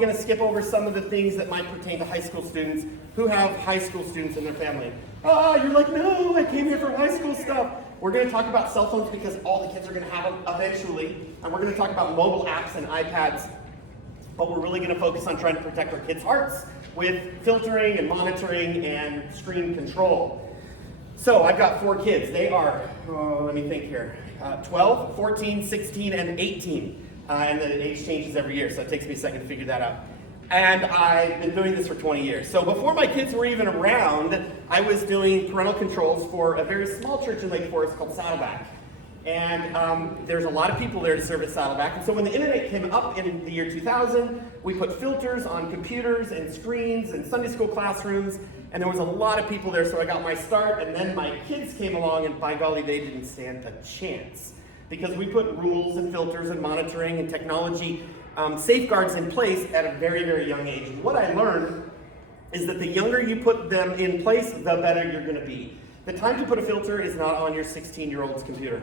I'm going to skip over some of the things that might pertain to high school students who have high school students in their family. You're like, no, I came here for high school stuff. We're going to talk about cell phones because all the kids are going to have them eventually. And we're going to talk about mobile apps and iPads. But we're really going to focus on trying to protect our kids' hearts with filtering and monitoring and screen control. So I've got 4 kids. They are, let me think here, 12, 14, 16, and 18. And the age changes every year, so it takes me a second to figure that out. And I've been doing this for 20 years. So before my kids were even around, I was doing parental controls for a very small church in Lake Forest called Saddleback. And there's a lot of people there to serve at Saddleback. And so when the internet came up in the year 2000, we put filters on computers and screens and Sunday school classrooms. And there was a lot of people there, so I got my start. And then my kids came along, and by golly, they didn't stand a chance. Because we put rules and filters and monitoring and technology safeguards in place at a very, very young age. And what I learned is that the younger you put them in place, the better you're going to be. The time to put a filter is not on your 16-year-old's computer.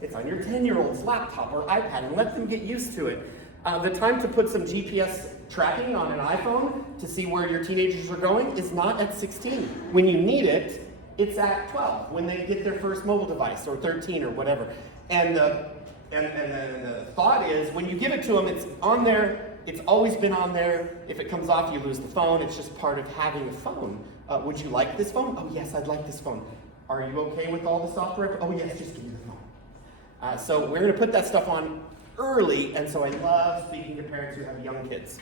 It's on your 10-year-old's laptop or iPad, and let them get used to it. The time to put some GPS tracking on an iPhone to see where your teenagers are going is not at 16. When you need it, it's at 12, when they get their first mobile device, or 13 or whatever. And the thought is, when you give it to them, it's on there, it's always been on there. If it comes off, you lose the phone. It's just part of having a phone. Would you like this phone? Oh yes, I'd like this phone. Are you okay with all the software? Oh yes, just give me the phone. So we're gonna put that stuff on early, and so I love speaking to parents who have young kids.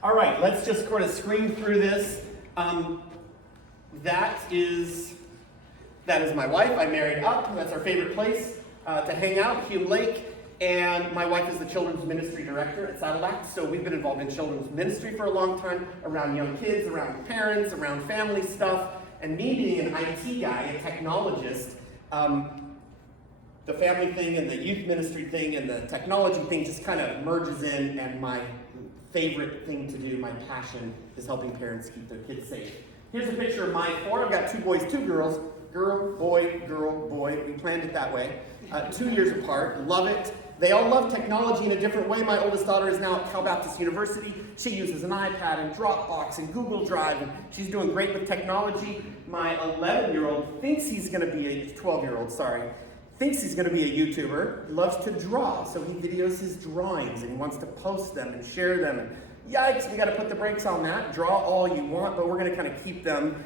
All right, let's just sort of scream through this. That is my wife. I married up. That's our favorite place to hang out, Hume Lake. And my wife is the children's ministry director at Saddleback. So we've been involved in children's ministry for a long time, around young kids, around parents, around family stuff. And me being an IT guy, a technologist, the family thing and the youth ministry thing and the technology thing just kind of merges in, and my favorite thing to do, my passion, is helping parents keep their kids safe. Here's a picture of my 4. I've got 2 boys, 2 girls. Girl, boy, girl, boy. We planned it that way. 2 years apart. Love it. They all love technology in a different way. My oldest daughter is now at Cal Baptist University. She uses an iPad and Dropbox and Google Drive, and she's doing great with technology. My 11-year-old thinks he's going to be a 12-year-old, thinks he's going to be a YouTuber. He loves to draw, so he videos his drawings and he wants to post them and share them. And yikes, we got to put the brakes on that. Draw all you want, but we're going to kind of keep them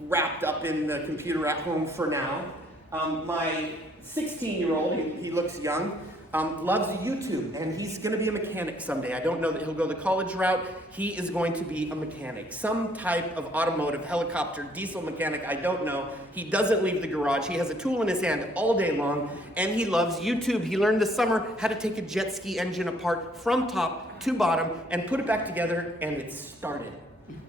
wrapped up in the computer at home for now. My 16-year-old, he looks young, loves YouTube, and he's going to be a mechanic someday. I don't know that he'll go the college route. He is going to be a mechanic, some type of automotive, helicopter, diesel mechanic, I don't know. He doesn't leave the garage. He has a tool in his hand all day long, and he loves YouTube. He learned this summer how to take a jet ski engine apart from top to bottom and put it back together, and it started.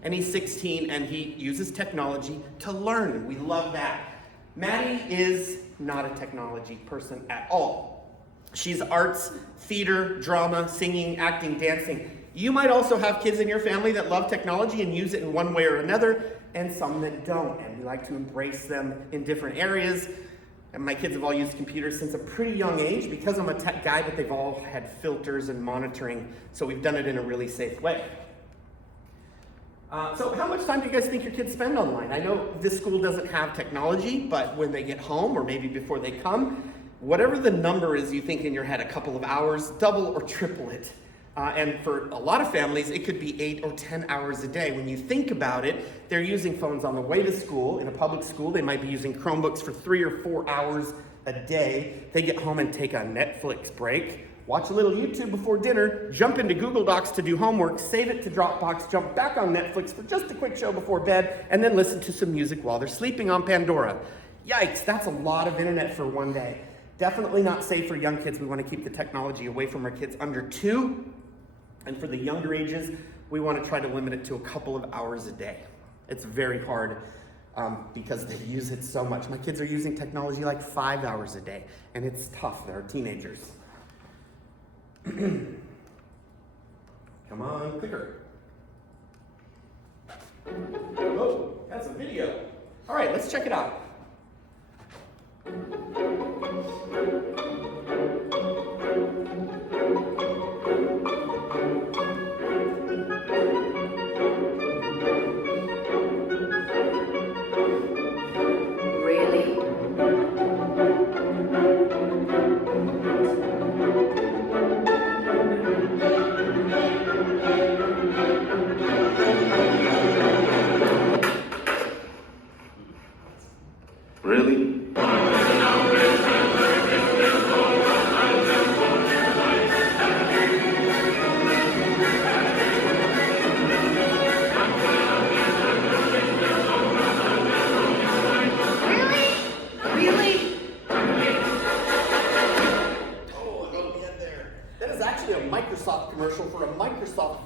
And he's 16, and he uses technology to learn. We love that. Maddie is not a technology person at all. She's arts, theater, drama, singing, acting, dancing. You might also have kids in your family that love technology and use it in one way or another, and some that don't. And we like to embrace them in different areas. And my kids have all used computers since a pretty young age because I'm a tech guy, but they've all had filters and monitoring, so we've done it in a really safe way. So how much time do you guys think your kids spend online? I know this school doesn't have technology, but when they get home or maybe before they come, whatever the number is you think in your head, a couple of hours, double or triple it. And for a lot of families, it could be 8 or 10 hours a day. When you think about it, they're using phones on the way to school. In a public school, they might be using Chromebooks for 3 or 4 hours a day. They get home and take a Netflix break, watch a little YouTube before dinner, jump into Google Docs to do homework, save it to Dropbox, jump back on Netflix for just a quick show before bed, and then listen to some music while they're sleeping on Pandora. Yikes, that's a lot of internet for one day. Definitely not safe for young kids. We want to keep the technology away from our kids under 2. And for the younger ages, we want to try to limit it to a couple of hours a day. It's very hard because they use it so much. My kids are using technology like 5 hours a day, and it's tough. They're teenagers. Come on, quicker. Oh, that's a video. All right, let's check it out.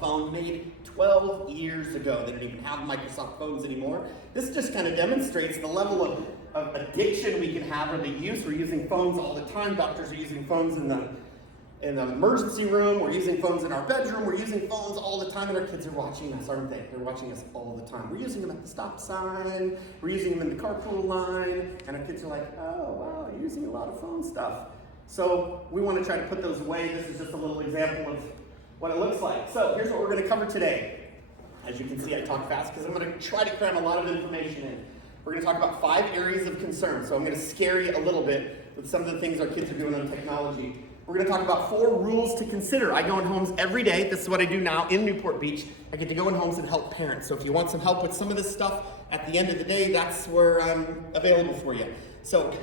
phone made 12 years ago. They don't even have Microsoft phones anymore. This just kind of demonstrates the level of addiction we can have, or the use. We're using phones all the time. Doctors are using phones in the emergency room. We're using phones in our bedroom. We're using phones all the time, and our kids are watching us, aren't they? They're watching us all the time. We're using them at the stop sign. We're using them in the carpool line, and our kids are like, oh, wow, you're using a lot of phone stuff. So we want to try to put those away. This is just a little example of what it looks like. So here's what we're going to cover today. As you can see, I talk fast because I'm going to try to cram a lot of information in. We're going to talk about 5 areas of concern. So I'm going to scare you a little bit with some of the things our kids are doing on technology. We're going to talk about 4 rules to consider. I go in homes every day. This is what I do now in Newport Beach. I get to go in homes and help parents. So if you want some help with some of this stuff, at the end of the day, that's where I'm available for you. So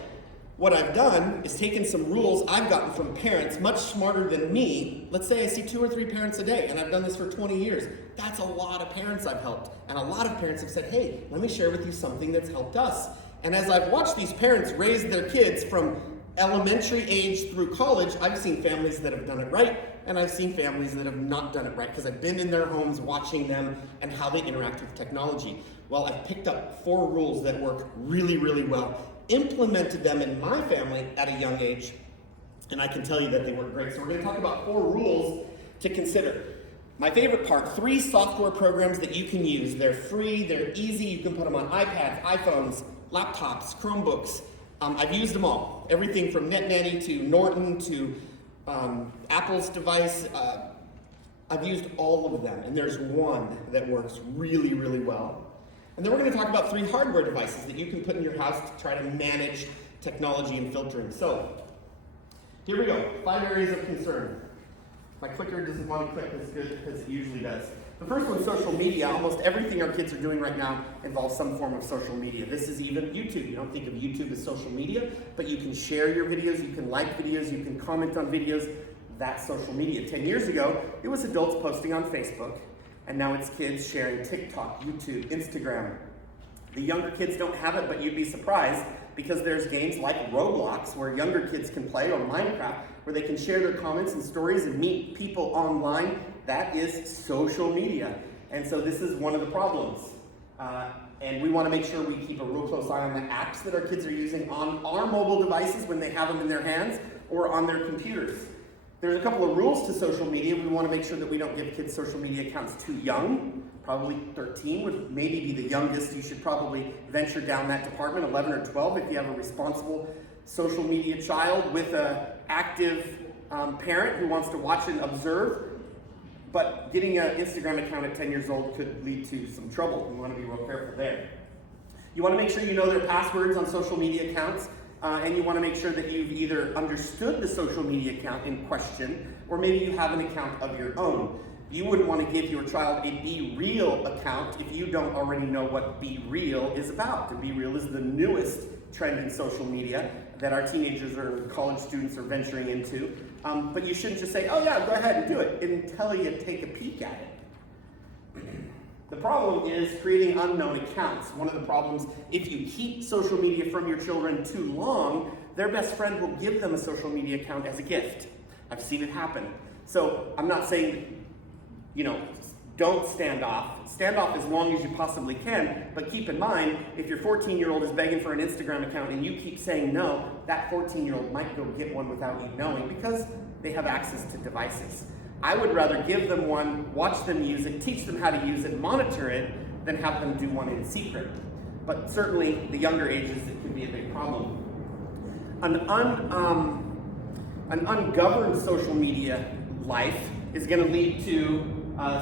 what I've done is taken some rules I've gotten from parents much smarter than me. Let's say I see 2 or 3 parents a day, and I've done this for 20 years. That's a lot of parents I've helped. And a lot of parents have said, hey, let me share with you something that's helped us. And as I've watched these parents raise their kids from elementary age through college, I've seen families that have done it right, and I've seen families that have not done it right, because I've been in their homes watching them and how they interact with technology. Well, I've picked up 4 rules that work really, really well, implemented them in my family at a young age, and I can tell you that they work great. So we're going to talk about 4 rules to consider. My favorite part, 3 software programs that you can use. They're free, they're easy, you can put them on iPads, iPhones, laptops, Chromebooks. I've used them all. Everything from NetNanny to Norton to Apple's device. I've used all of them, and there's one that works really, really well. And then we're going to talk about 3 hardware devices that you can put in your house to try to manage technology and filtering. So, here we go. 5 areas of concern. My clicker doesn't want to click as good as it usually does. The first one, social media. Almost everything our kids are doing right now involves some form of social media. This is even YouTube. You don't think of YouTube as social media, but you can share your videos, you can like videos, you can comment on videos. That's social media. 10 years ago, it was adults posting on Facebook, and now it's kids sharing TikTok, YouTube, Instagram. The younger kids don't have it, but you'd be surprised, because there's games like Roblox where younger kids can play, or Minecraft, where they can share their comments and stories and meet people online. That is social media. And so this is one of the problems. And we want to make sure we keep a real close eye on the apps that our kids are using on our mobile devices when they have them in their hands, or on their computers. There's a couple of rules to social media. We want to make sure that we don't give kids social media accounts too young. Probably 13 would maybe be the youngest. You should probably venture down that department, 11 or 12, if you have a responsible social media child with an active parent who wants to watch and observe. But getting an Instagram account at 10 years old could lead to some trouble. You want to be real careful there. You want to make sure you know their passwords on social media accounts, and you want to make sure that you've either understood the social media account in question, or maybe you have an account of your own. You wouldn't want to give your child a Be Real account if you don't already know what Be Real is about. The Be Real is the newest trend in social media that our teenagers or college students are venturing into. But you shouldn't just say, oh yeah, go ahead and do it, until you take a peek at it. The problem is creating unknown accounts. One of the problems, if you keep social media from your children too long, their best friend will give them a social media account as a gift. I've seen it happen. So I'm not saying, don't stand off. Stand off as long as you possibly can, but keep in mind, if your 14-year-old is begging for an Instagram account and you keep saying no, that 14-year-old might go get one without you knowing, because they have access to devices. I would rather give them one, watch them use it, teach them how to use it, monitor it, than have them do one in secret. But certainly, the younger ages, it can be a big problem. An ungoverned social media life is going to lead to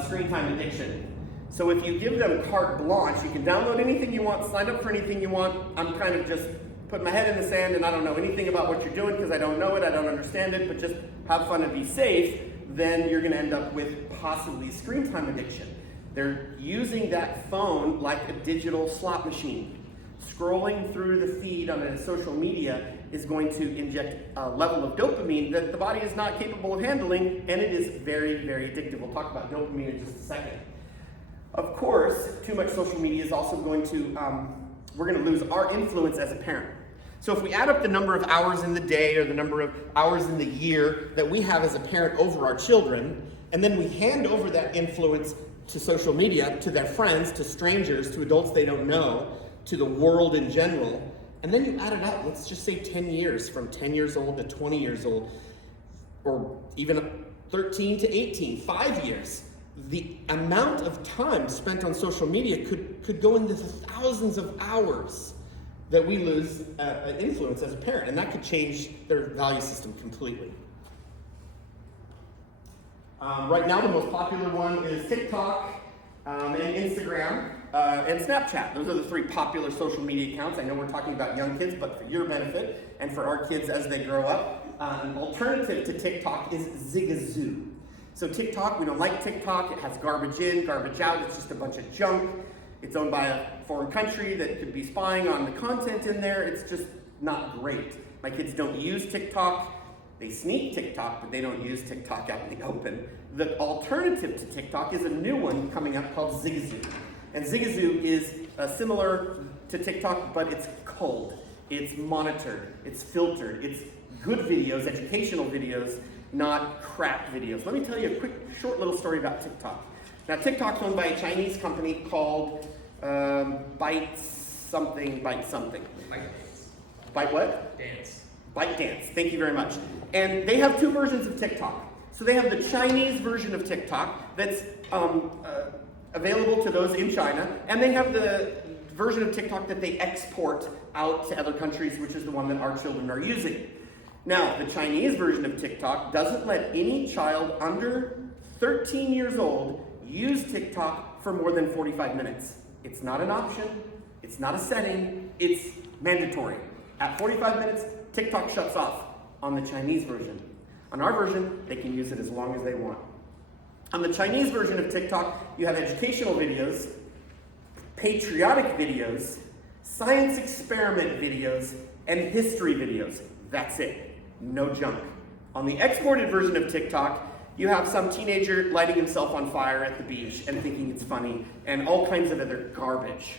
screen time addiction. So if you give them carte blanche, you can download anything you want, sign up for anything you want. I'm kind of just putting my head in the sand, and I don't know anything about what you're doing because I don't know it, I don't understand it, but just have fun and be safe. Then you're going to end up with possibly screen time addiction. They're using that phone like a digital slot machine. Scrolling through the feed on a social media is going to inject a level of dopamine that the body is not capable of handling, and it is very, very addictive. We'll talk about dopamine in just a second. Of course, too much social media is also going to, we're going to lose our influence as a parent. So if we add up the number of hours in the day or the number of hours in the year that we have as a parent over our children, and then we hand over that influence to social media, to their friends, to strangers, to adults they don't know, to the world in general, and then you add it up, let's just say 10 years, from 10 years old to 20 years old, or even 13 to 18, 5 years. The amount of time spent on social media could go into the thousands of hours that we lose influence as a parent, and that could change their value system completely. Right now, the most popular one is TikTok and Instagram and Snapchat. Those are the 3 popular social media accounts. I know we're talking about young kids, but for your benefit and for our kids as they grow up, an alternative to TikTok is Zigazoo. So TikTok, we don't like TikTok. It has garbage in, garbage out. It's just a bunch of junk. It's owned by a foreign country that could be spying on the content in there. It's just not great. My kids don't use TikTok. They sneak TikTok, but they don't use TikTok out in the open. The alternative to TikTok is a new one coming up called Zigazoo. And Zigazoo is similar to TikTok, but it's cold. It's monitored. It's filtered. It's good videos, educational videos, not crap videos. Let me tell you a quick, short little story about TikTok. Now, TikTok's owned by a Chinese company called Byte something. Byte what? Dance. ByteDance, thank you very much. And they have 2 versions of TikTok. So they have the Chinese version of TikTok that's available to those in China, and they have the version of TikTok that they export out to other countries, which is the one that our children are using. Now, the Chinese version of TikTok doesn't let any child under 13 years old use TikTok for more than 45 minutes. It's not an option, it's not a setting, it's mandatory. At 45 minutes, TikTok shuts off on the Chinese version. On our version, they can use it as long as they want. On the Chinese version of TikTok, you have educational videos, patriotic videos, science experiment videos, and history videos. That's it. No junk. On the exported version of TikTok, you have some teenager lighting himself on fire at the beach and thinking it's funny, and all kinds of other garbage.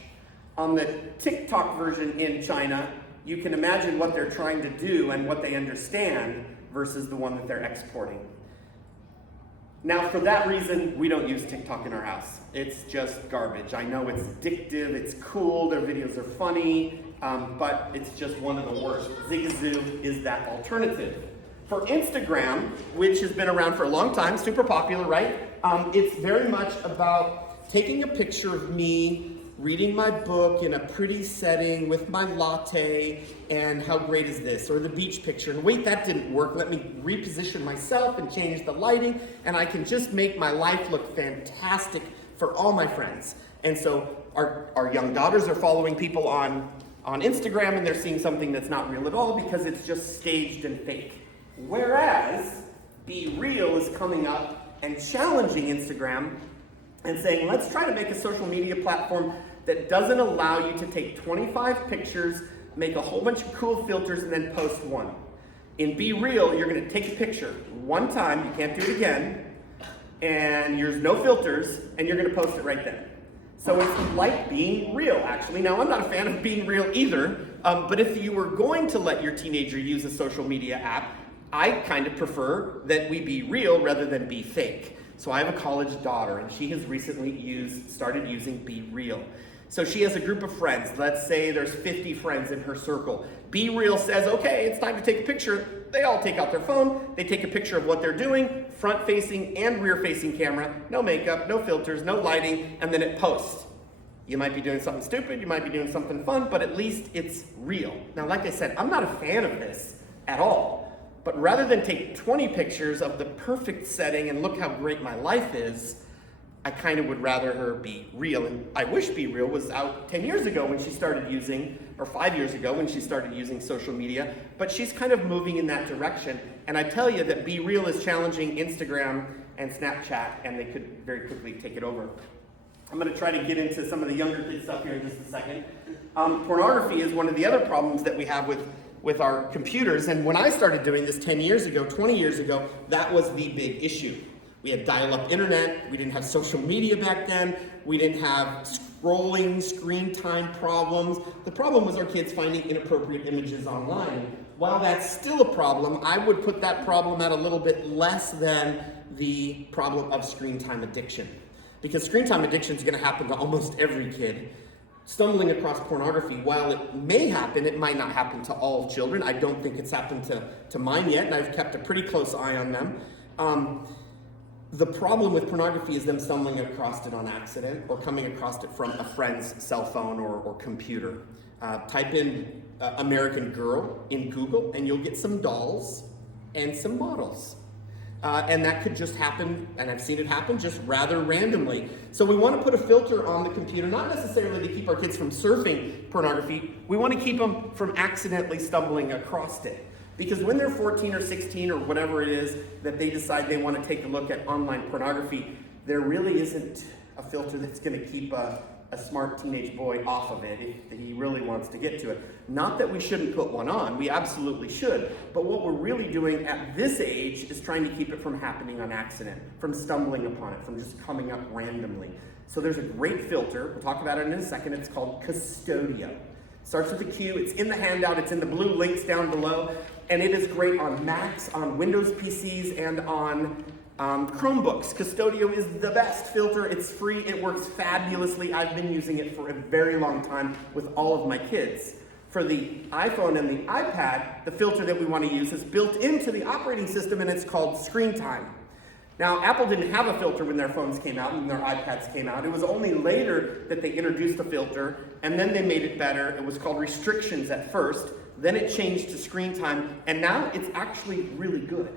On the TikTok version in China, you can imagine what they're trying to do and what they understand versus the one that they're exporting. Now, for that reason, we don't use TikTok in our house. It's just garbage. I know it's addictive, it's cool, their videos are funny, but it's just one of the worst. Zigazoo is that alternative. For Instagram, which has been around for a long time, super popular, right? It's very much about taking a picture of me reading my book in a pretty setting with my latte, and how great is this? Or the beach picture, and wait, that didn't work. Let me reposition myself and change the lighting, and I can just make my life look fantastic for all my friends. And so our young daughters are following people on Instagram, and they're seeing something that's not real at all because it's just staged and fake. Whereas Be Real is coming up and challenging Instagram and saying, let's try to make a social media platform that doesn't allow you to take 25 pictures, make a whole bunch of cool filters, and then post one. In Be Real, you're going to take a picture one time, you can't do it again, and there's no filters, and you're going to post it right then. So it's like being real, actually. Now, I'm not a fan of being real either, but if you were going to let your teenager use a social media app, I kind of prefer that we be real rather than be fake. So I have a college daughter, and she has recently started using Be Real. So she has a group of friends. Let's say there's 50 friends in her circle. Be Real says, okay, it's time to take a picture. They all take out their phone. They take a picture of what they're doing, front-facing and rear-facing camera, no makeup, no filters, no lighting, and then it posts. You might be doing something stupid, you might be doing something fun, but at least it's real. Now, like I said, I'm not a fan of this at all. But rather than take 20 pictures of the perfect setting and look how great my life is, I kind of would rather her be real. And I wish Be Real was out 10 years ago when she started using, or 5 years ago when she started using social media, but she's kind of moving in that direction. And I tell you that Be Real is challenging Instagram and Snapchat, and they could very quickly take it over. I'm going to try to get into some of the younger kids stuff here in just a second. Pornography is one of the other problems that we have with our computers, and when I started doing this 10 years ago, 20 years ago, that was the big issue. We had dial-up internet, we didn't have social media back then, we didn't have scrolling, screen time problems. The problem was our kids finding inappropriate images online. While that's still a problem, I would put that problem at a little bit less than the problem of screen time addiction. Because screen time addiction is going to happen to almost every kid. Stumbling across pornography, while it may happen, it might not happen to all children. I don't think it's happened to mine yet, and I've kept a pretty close eye on them. The problem with pornography is them stumbling across it on accident or coming across it from a friend's cell phone or computer. Type in American Girl in Google and you'll get some dolls and some models. And that could just happen, and I've seen it happen just rather randomly. So we want to put a filter on the computer, not necessarily to keep our kids from surfing pornography. We want to keep them from accidentally stumbling across it. Because when they're 14 or 16 or whatever it is that they decide they want to take a look at online pornography, there really isn't a filter that's going to keep a smart teenage boy off of it if he really wants to get to it. Not that we shouldn't put one on, we absolutely should, but what we're really doing at this age is trying to keep it from happening on accident, from stumbling upon it, from just coming up randomly. So there's a great filter, we'll talk about it in a second, it's called Custodio. Starts with a Q, it's in the handout, it's in the blue links down below, and it is great on Macs, on Windows PCs, and on Chromebooks. Custodio is the best filter. It's free. It works fabulously. I've been using it for a very long time with all of my kids. For the iPhone and the iPad, the filter that we want to use is built into the operating system, and it's called Screen Time. Now, Apple didn't have a filter when their phones came out and their iPads came out. It was only later that they introduced a filter, and then they made it better. It was called Restrictions at first. Then it changed to Screen Time, and now it's actually really good.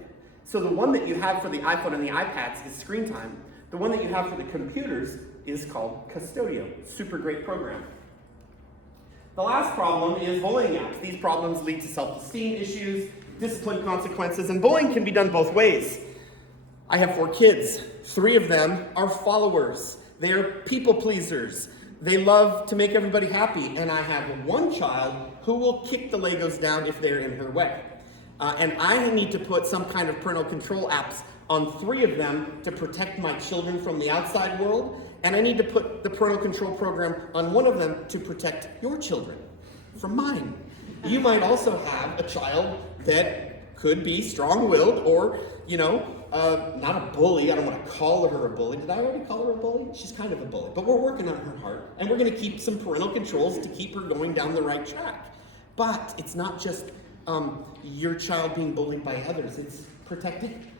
So the one that you have for the iPhone and the iPads is Screen Time. The one that you have for the computers is called Custodio. Super great program. The last problem is bullying apps. These problems lead to self-esteem issues, discipline consequences, and bullying can be done both ways. I have 4 kids. 3 of them are followers. They are people pleasers. They love to make everybody happy. And I have 1 child who will kick the Legos down if they're in her way. And I need to put some kind of parental control apps on 3 of them to protect my children from the outside world. And I need to put the parental control program on 1 of them to protect your children from mine. You might also have a child that could be strong-willed or, not a bully. I don't want to call her a bully. Did I already call her a bully? She's kind of a bully. But we're working on her heart. And we're going to keep some parental controls to keep her going down the right track. But it's not just your child being bullied by others. It's protecting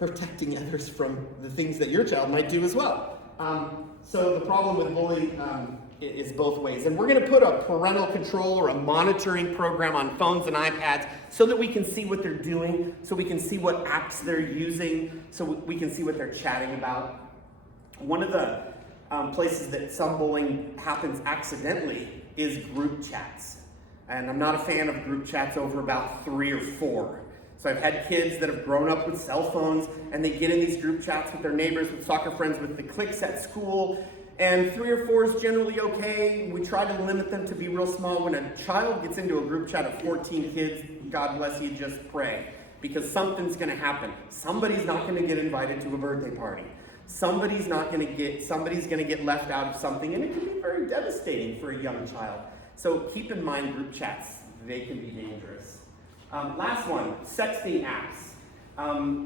others from the things that your child might do as well. So the problem with bullying is both ways. And we're going to put a parental control or a monitoring program on phones and iPads so that we can see what they're doing, so we can see what apps they're using, so we can see what they're chatting about. One of the places that some bullying happens accidentally is group chats. And I'm not a fan of group chats over about 3 or 4. So I've had kids that have grown up with cell phones and they get in these group chats with their neighbors, with soccer friends, with the cliques at school, and 3 or 4 is generally okay. We try to limit them to be real small. When a child gets into a group chat of 14 kids, God bless you, just pray. Because something's gonna happen. Somebody's not gonna get invited to a birthday party. Somebody's gonna get left out of something, and it can be very devastating for a young child. So keep in mind group chats, they can be dangerous. Last one, sexting apps.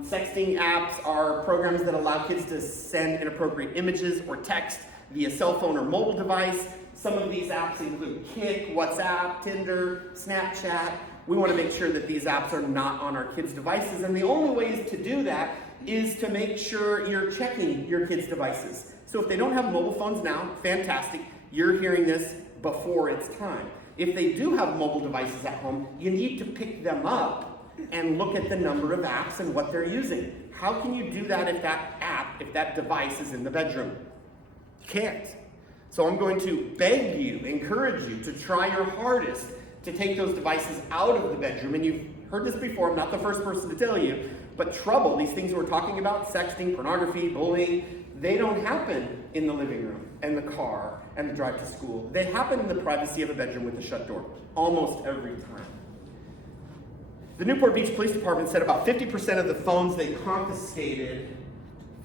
Sexting apps are programs that allow kids to send inappropriate images or text via cell phone or mobile device. Some of these apps include Kik, WhatsApp, Tinder, Snapchat. We want to make sure that these apps are not on our kids' devices, and the only ways to do that is to make sure you're checking your kids' devices. So if they don't have mobile phones now, fantastic, you're hearing this before it's time. If they do have mobile devices at home, you need to pick them up and look at the number of apps and what they're using. How can you do that if that device is in the bedroom? You can't. So I'm going to beg you, encourage you to try your hardest to take those devices out of the bedroom. And you've heard this before, I'm not the first person to tell you, but trouble, these things we're talking about, sexting, pornography, bullying, they don't happen in the living room and the car and the drive to school. They happen in the privacy of a bedroom with a shut door, almost every time. The Newport Beach Police Department said about 50% of the phones they confiscated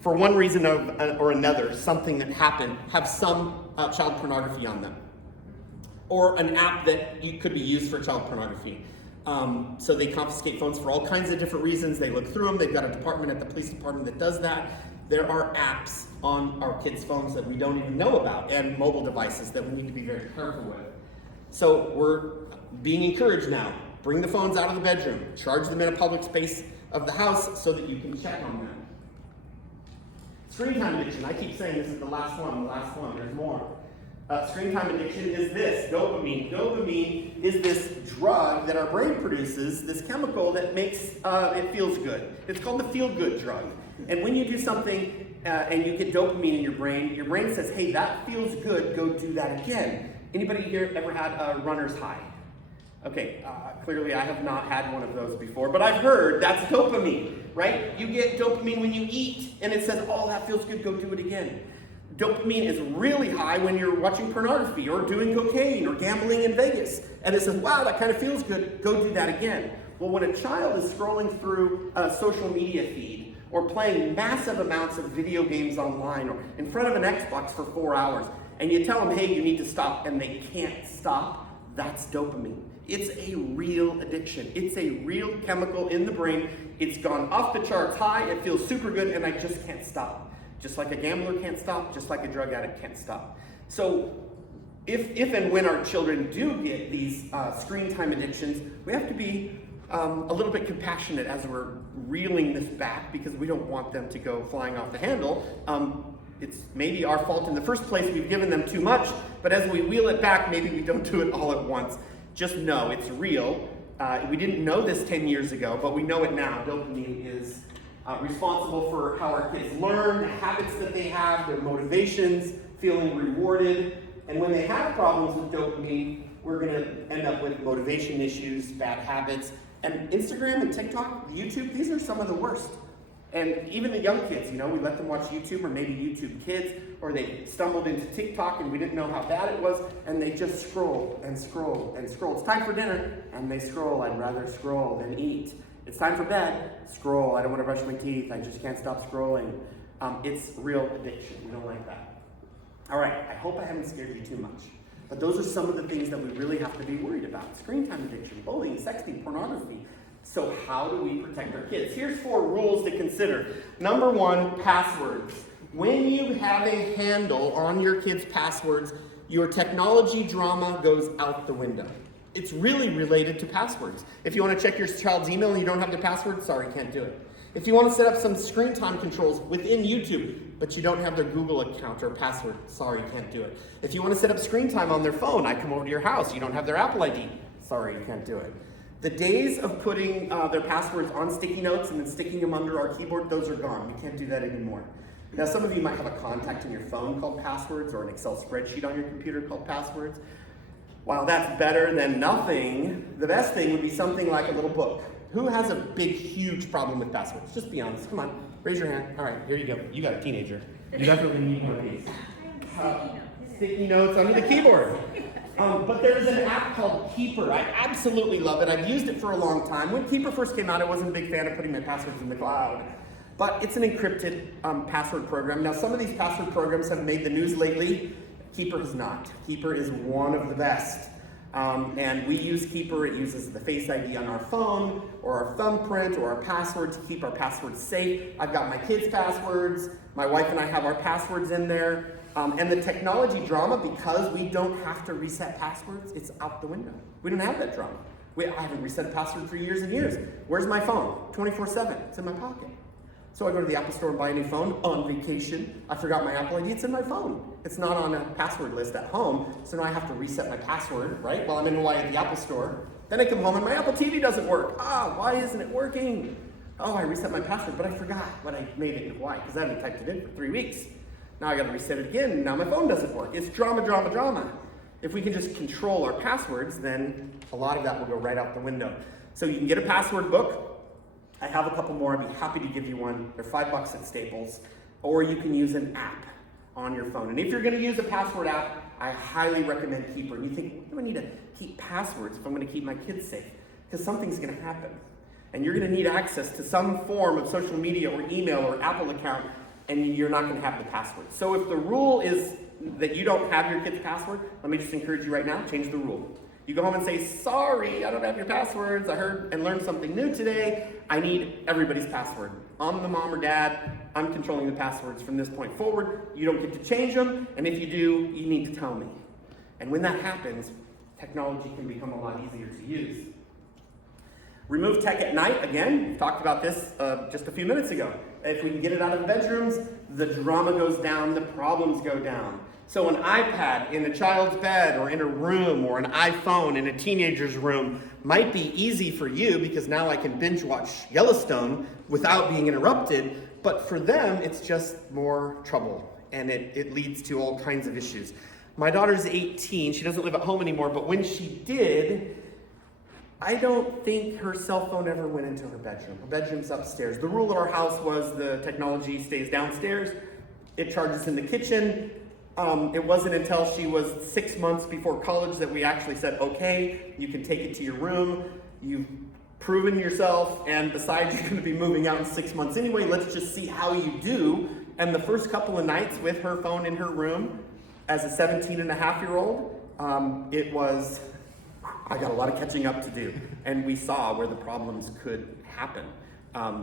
for one reason or another, something that happened, have some child pornography on them. Or an app that could be used for child pornography. So they confiscate phones for all kinds of different reasons. They look through them. They've got a department at the police department that does that. There are apps on our kids' phones that we don't even know about, and mobile devices that we need to be very careful with. So we're being encouraged now. Bring the phones out of the bedroom. Charge them in a public space of the house so that you can check on them. Screen time addiction. I keep saying this is the last one, there's more. Screen time addiction is this, dopamine. Dopamine is this drug that our brain produces, this chemical that makes it feels good. It's called the feel-good drug. And when you do something and you get dopamine in your brain says, hey, that feels good, go do that again. Anybody here ever had a runner's high? Okay, clearly I have not had one of those before, but I've heard that's dopamine, right? You get dopamine when you eat, and it says, oh, that feels good, go do it again. Dopamine is really high when you're watching pornography or doing cocaine or gambling in Vegas. And it says, wow, that kind of feels good, go do that again. Well, when a child is scrolling through a social media feed or playing massive amounts of video games online or in front of an Xbox for 4 hours, and you tell them, hey, you need to stop, and they can't stop, that's dopamine. It's a real addiction. It's a real chemical in the brain. It's gone off the charts high, it feels super good, and I just can't stop. Just like a gambler can't stop, just like a drug addict can't stop. So if and when our children do get these screen time addictions, we have to be a little bit compassionate as we're reeling this back, because we don't want them to go flying off the handle. It's maybe our fault in the first place, we've given them too much, but as we wheel it back, maybe we don't do it all at once. Just know it's real. We didn't know this 10 years ago, but we know it now. Dopamine is responsible for how our kids learn, the habits that they have, their motivations, feeling rewarded. And when they have problems with dopamine, we're going to end up with motivation issues, bad habits. And Instagram and TikTok, YouTube, these are some of the worst. And even the young kids, we let them watch YouTube, or maybe YouTube Kids, or they stumbled into TikTok and we didn't know how bad it was, and they just scroll and scroll and scroll. It's time for dinner, and they scroll. I'd rather scroll than eat. It's time for bed, scroll. I don't want to brush my teeth. I just can't stop scrolling. It's real addiction. We don't like that. All right, I hope I haven't scared you too much. But those are some of the things that we really have to be worried about. Screen time addiction, bullying, sexting, pornography. So how do we protect our kids? Here's 4 rules to consider. Number 1, passwords. When you have a handle on your kids' passwords, your technology drama goes out the window. It's really related to passwords. If you want to check your child's email and you don't have the password, sorry, can't do it. If you want to set up some screen time controls within YouTube, but you don't have their Google account or password, sorry, can't do it. If you want to set up screen time on their phone, I come over to your house, you don't have their Apple ID, sorry, you can't do it. The days of putting their passwords on sticky notes and then sticking them under our keyboard, those are gone. We can't do that anymore. Now, some of you might have a contact in your phone called passwords, or an Excel spreadsheet on your computer called passwords. While that's better than nothing, the best thing would be something like a little book. Who has a big, huge problem with passwords? Just be honest. Come on, raise your hand. All right, here you go. You got a teenager. You definitely need one of these. Sticky notes under the keyboard. But there's an app called Keeper. I absolutely love it. I've used it for a long time. When Keeper first came out, I wasn't a big fan of putting my passwords in the cloud. But it's an encrypted password program. Now, some of these password programs have made the news lately. Keeper has not. Keeper is one of the best. And we use Keeper. It uses the Face ID on our phone, or our thumbprint, or our password to keep our passwords safe. I've got my kids' passwords. My wife and I have our passwords in there. And the technology drama, because we don't have to reset passwords, it's out the window. We don't have that drama. I haven't reset a password for years and years. Where's my phone? 24/7. It's in my pocket. So I go to the Apple Store and buy a new phone on vacation. I forgot my Apple ID. It's in my phone. It's not on a password list at home, so now I have to reset my password, right, while I'm in Hawaii at the Apple Store. Then I come home and my Apple TV doesn't work. Why isn't it working? Oh, I reset my password, but I forgot when I made it in Hawaii because I haven't typed it in for 3 weeks. Now I gotta reset it again, and now my phone doesn't work. It's drama, drama, drama. If we can just control our passwords, then a lot of that will go right out the window. So you can get a password book. I have a couple more. I'd be happy to give you one. They're $5 at Staples. Or you can use an app on your phone. And if you're gonna use a password app, I highly recommend Keeper. And you think, what do I need to keep passwords if I'm gonna keep my kids safe? Because something's gonna happen. And you're gonna need access to some form of social media or email or Apple account, and you're not gonna have the password. So if the rule is that you don't have your kid's password, let me just encourage you right now, change the rule. You go home and say, sorry, I don't have your passwords. I heard and learned something new today. I need everybody's password. I'm the mom or dad. I'm controlling the passwords from this point forward. You don't get to change them, and if you do, you need to tell me. And when that happens, technology can become a lot easier to use. Remove tech at night. Again, we've talked about this just a few minutes ago. If we can get it out of the bedrooms, the drama goes down, the problems go down. So an iPad in a child's bed or in a room, or an iPhone in a teenager's room might be easy for you because now I can binge watch Yellowstone without being interrupted, but for them it's just more trouble, and it leads to all kinds of issues. My daughter's 18, she doesn't live at home anymore, but when she did, I don't think her cell phone ever went into her bedroom. Her bedroom's upstairs. The rule at our house was the technology stays downstairs. It charges in the kitchen. It wasn't until she was 6 months before college that we actually said, okay, you can take it to your room. You've proven yourself, and besides, you're going to be moving out in 6 months anyway. Let's just see how you do. And the first couple of nights with her phone in her room as a 17-and-a-half-year-old, it was, I got a lot of catching up to do. And we saw where the problems could happen.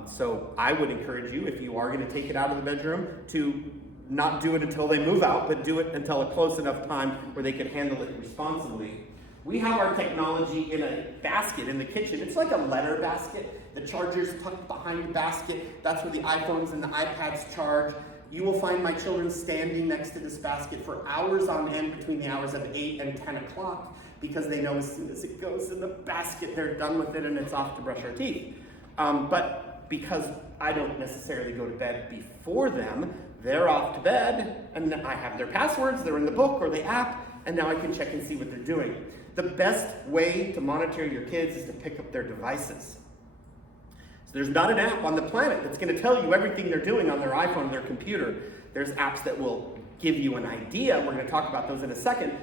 So I would encourage you, if you are going to take it out of the bedroom, to not do it until they move out, but do it until a close enough time where they can handle it responsibly. We have our technology in a basket in the kitchen. It's like a letter basket. The charger's tucked behind the basket. That's where the iPhones and the iPads charge. You will find my children standing next to this basket for hours on end between the hours of 8 and 10 o'clock because they know as soon as it goes in the basket, they're done with it and it's off to brush our teeth. But because I don't necessarily go to bed before them, they're off to bed, and I have their passwords, they're in the book or the app, and now I can check and see what they're doing. The best way to monitor your kids is to pick up their devices. So there's not an app on the planet that's going to tell you everything they're doing on their iPhone, their computer. There's apps that will give you an idea. We're going to talk about those in a second.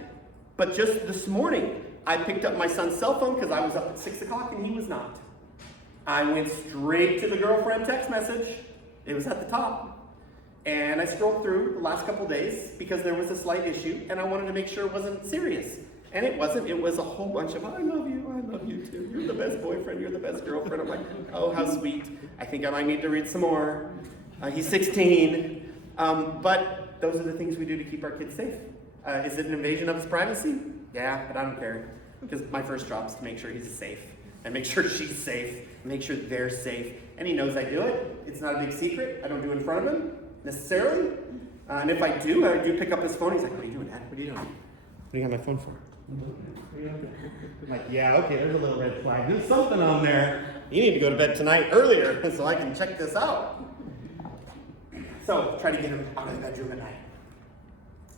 But just this morning, I picked up my son's cell phone because I was up at 6 o'clock and he was not. I went straight to the girlfriend text message. It was at the top. And I scrolled through the last couple days because there was a slight issue and I wanted to make sure it wasn't serious. And it wasn't. It was a whole bunch of, I love you too. You're the best boyfriend, you're the best girlfriend. I'm like, oh, how sweet. I think I might need to read some more. He's 16. But those are the things we do to keep our kids safe. Is it an invasion of his privacy? Yeah, but I don't care. Because my first job is to make sure he's safe. And make sure she's safe. Make sure they're safe. And he knows I do it. It's not a big secret. I don't do it in front of him, necessarily. And if I do pick up his phone. He's like, what are you doing, Dad? What are you doing? What do you got my phone for? I'm like, yeah, okay, there's a little red flag. There's something on there. You need to go to bed tonight earlier so I can check this out. So, try to get him out of the bedroom at night.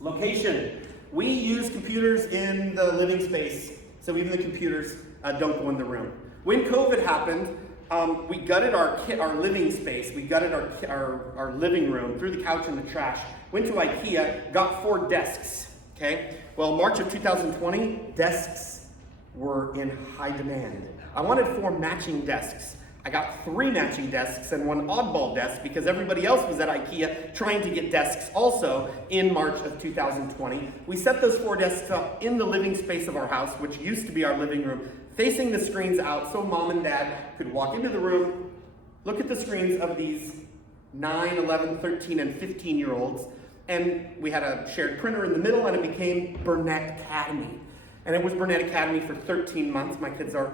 Location. We use computers in the living space, so even the computers don't go in the room. When COVID happened, we gutted our living space. We gutted our living room, threw the couch in the trash, went to IKEA, got 4 desks, okay? Well, March of 2020, desks were in high demand. I wanted 4 matching desks. I got 3 matching desks and 1 oddball desk because everybody else was at IKEA trying to get desks also in March of 2020. We set those 4 desks up in the living space of our house, which used to be our living room, facing the screens out so mom and dad could walk into the room, look at the screens of these 9, 11, 13, and 15-year-olds, and we had a shared printer in the middle, and it became Burnett Academy. And it was Burnett Academy for 13 months. My kids are